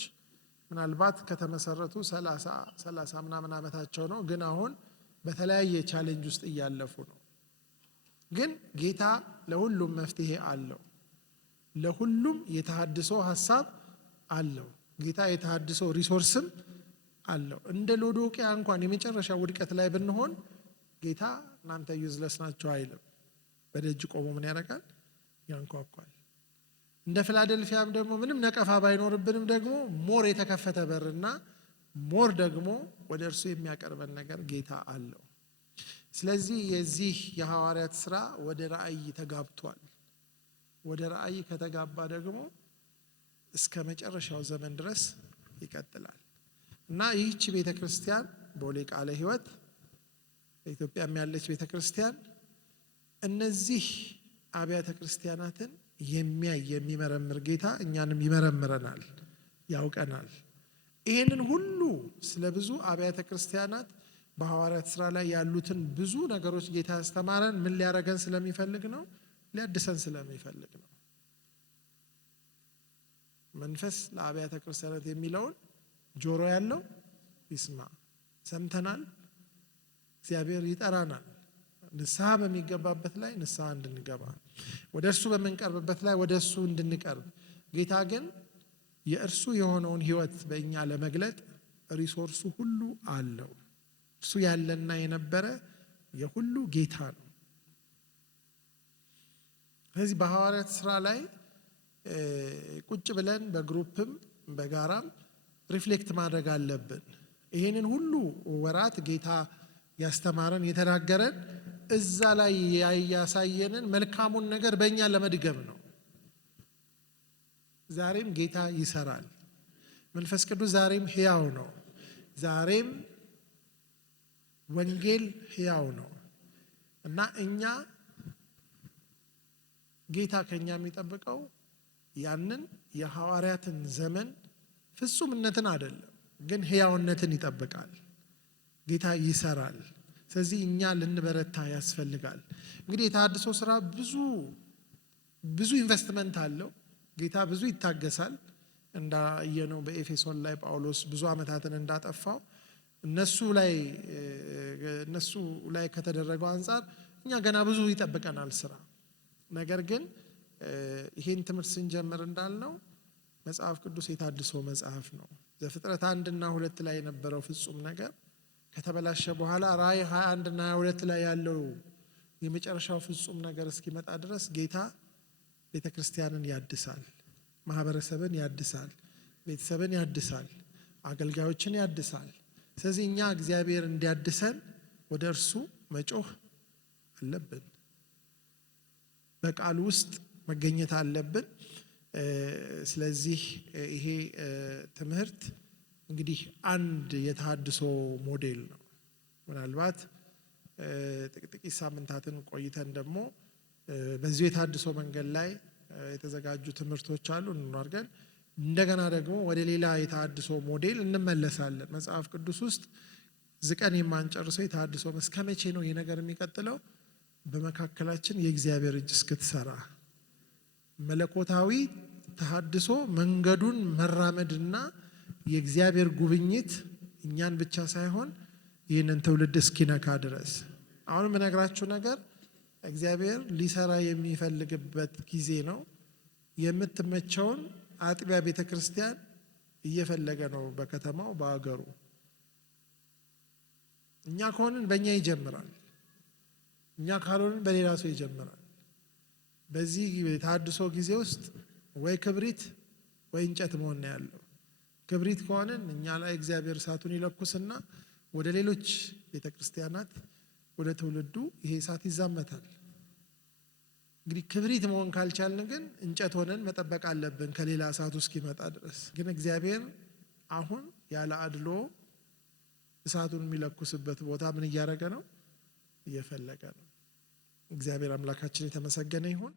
ምናልባት ከተመሰረቱ 30 ምናምን ዓመታቸው ነው፣ ግን አሁን በተለያየ ቻሌንጅ ውስጥ እያለፉ ነው። ግን ጌታ ለሁሉም መፍትሄ አለው። ለሁሉም የተሃድሶ ሀሳብ አለው። ጌታ የተሃድሶ ሪሶርስም አለው። እንደ ሎዶቅያ እንኳን የመጨረሻ ውድቀት ላይ ብንሆን ጌታ እናንተ ዩዝለስ ናቸው አይልም። በደጅ ቆሞ ምን ያደርጋል? ያንኳኳል። እንደ ፊላደልፊያም ደግሞ ምንም ነቀፋ ባይኖርብንም ደግሞ ሞር የተከፈተ በርና ሞር ደግሞ ወደ እርሱ የሚያቀርበን ነገር ጌታ አለው። ስለዚህ የዚህ የሐዋርያት ስራ ወደ ራእይ ተጋብቷል። ወደ ራእይ ከተጋባ ደግሞ እስከ መጨረሻው ዘመን ድረስ ይቀጥላል እና ይህች ቤተ ክርስቲያን ቦሌ ቃለ ሕይወት በኢትዮጵያም ያለች ቤተ ክርስቲያን እነዚህ አብያተ ክርስቲያናትን የሚመረምር ጌታ እኛንም ይመረምረናል፣ ያውቀናል። ይህንን ሁሉ ስለ ብዙ አብያተ ክርስቲያናት በሐዋርያት ስራ ላይ ያሉትን ብዙ ነገሮች ጌታ ያስተማረን ምን ሊያደርገን ስለሚፈልግ ነው? ሊያድሰን ስለሚፈልግ ነው። መንፈስ ለአብያተ ክርስቲያናት የሚለውን ጆሮ ያለው ይስማ። ሰምተናል። እግዚአብሔር ይጠራናል። ንስሐ በሚገባበት ላይ ንስሐ እንድንገባ፣ ወደ እርሱ በምንቀርብበት ላይ ወደ እሱ እንድንቀርብ። ጌታ ግን የእርሱ የሆነውን ሕይወት በእኛ ለመግለጥ ሪሶርሱ ሁሉ አለው። እርሱ ያለና የነበረ የሁሉ ጌታ ነው። ስለዚህ በሐዋርያት ስራ ላይ ቁጭ ብለን በግሩፕም በጋራም ሪፍሌክት ማድረግ አለብን። ይሄንን ሁሉ ወራት ጌታ ያስተማረን የተናገረን እዛ ላይ ያሳየንን መልካሙን ነገር በእኛ ለመድገም ነው። ዛሬም ጌታ ይሰራል። መንፈስ ቅዱስ ዛሬም ሕያው ነው። ዛሬም ወንጌል ሕያው ነው እና እኛ ጌታ ከኛ የሚጠብቀው ያንን የሐዋርያትን ዘመን ፍጹምነትን አይደለም፣ ግን ሕያውነትን ይጠብቃል። ጌታ ይሰራል። ስለዚህ እኛ ልንበረታ ያስፈልጋል። እንግዲህ የተሃድሶ ስራ ብዙ ኢንቨስትመንት አለው። ጌታ ብዙ ይታገሳል። እንዳየነው በኤፌሶን ላይ ጳውሎስ ብዙ ዓመታትን እንዳጠፋው እነሱ ላይ ከተደረገው አንጻር እኛ ገና ብዙ ይጠብቀናል ስራ። ነገር ግን ይሄን ትምህርት ስንጀምር እንዳልነው መጽሐፍ ቅዱስ የተሃድሶ መጽሐፍ ነው። ዘፍጥረት 1 እና 2 ላይ የነበረው ፍጹም ነገር ከተበላሸ በኋላ ራእይ 21 እና 22 ላይ ያለው የመጨረሻው ፍጹም ነገር እስኪመጣ ድረስ ጌታ ቤተክርስቲያንን ያድሳል፣ ማህበረሰብን ያድሳል፣ ቤተሰብን ያድሳል፣ አገልጋዮችን ያድሳል። ስለዚህ እኛ እግዚአብሔር እንዲያድሰን ወደ እርሱ መጮህ አለብን። በቃሉ ውስጥ መገኘት አለብን። ስለዚህ ይሄ ትምህርት እንግዲህ አንድ የተሃድሶ ሞዴል ነው። ምናልባት ጥቂት ሳምንታትን ቆይተን ደግሞ በዚህ የተሃድሶ መንገድ ላይ የተዘጋጁ ትምህርቶች አሉ እንናርገን እንደገና ደግሞ ወደ ሌላ የተሃድሶ ሞዴል እንመለሳለን። መጽሐፍ ቅዱስ ውስጥ ዝቀን የማንጨርሰው የተሃድሶ እስከ መቼ ነው ይሄ ነገር የሚቀጥለው? በመካከላችን የእግዚአብሔር እጅ እስክትሰራ መለኮታዊ ተሃድሶ መንገዱን መራመድና የእግዚአብሔር ጉብኝት እኛን ብቻ ሳይሆን ይህንን ትውልድ እስኪነካ ድረስ። አሁን የምነግራችሁ ነገር እግዚአብሔር ሊሰራ የሚፈልግበት ጊዜ ነው። የምትመቸውን አጥቢያ ቤተክርስቲያን እየፈለገ ነው በከተማው በአገሩ። እኛ ከሆንን በእኛ ይጀምራል፣ እኛ ካልሆንን በሌላ ሰው ይጀምራል። በዚህ የተሃድሶ ጊዜ ውስጥ ወይ ክብሪት ወይ እንጨት መሆን ነው ያለው። ክብሪት ከሆንን እኛ ላይ እግዚአብሔር እሳቱን ይለኩስና ወደ ሌሎች ቤተክርስቲያናት ወደ ትውልዱ ይሄ እሳት ይዛመታል። እንግዲህ ክብሪት መሆን ካልቻልን ግን እንጨት ሆነን መጠበቅ አለብን ከሌላ እሳቱ እስኪመጣ ድረስ። ግን እግዚአብሔር አሁን ያለ አድሎ እሳቱን የሚለኩስበት ቦታ ምን እያደረገ ነው? እየፈለገ ነው። እግዚአብሔር አምላካችን የተመሰገነ ይሁን።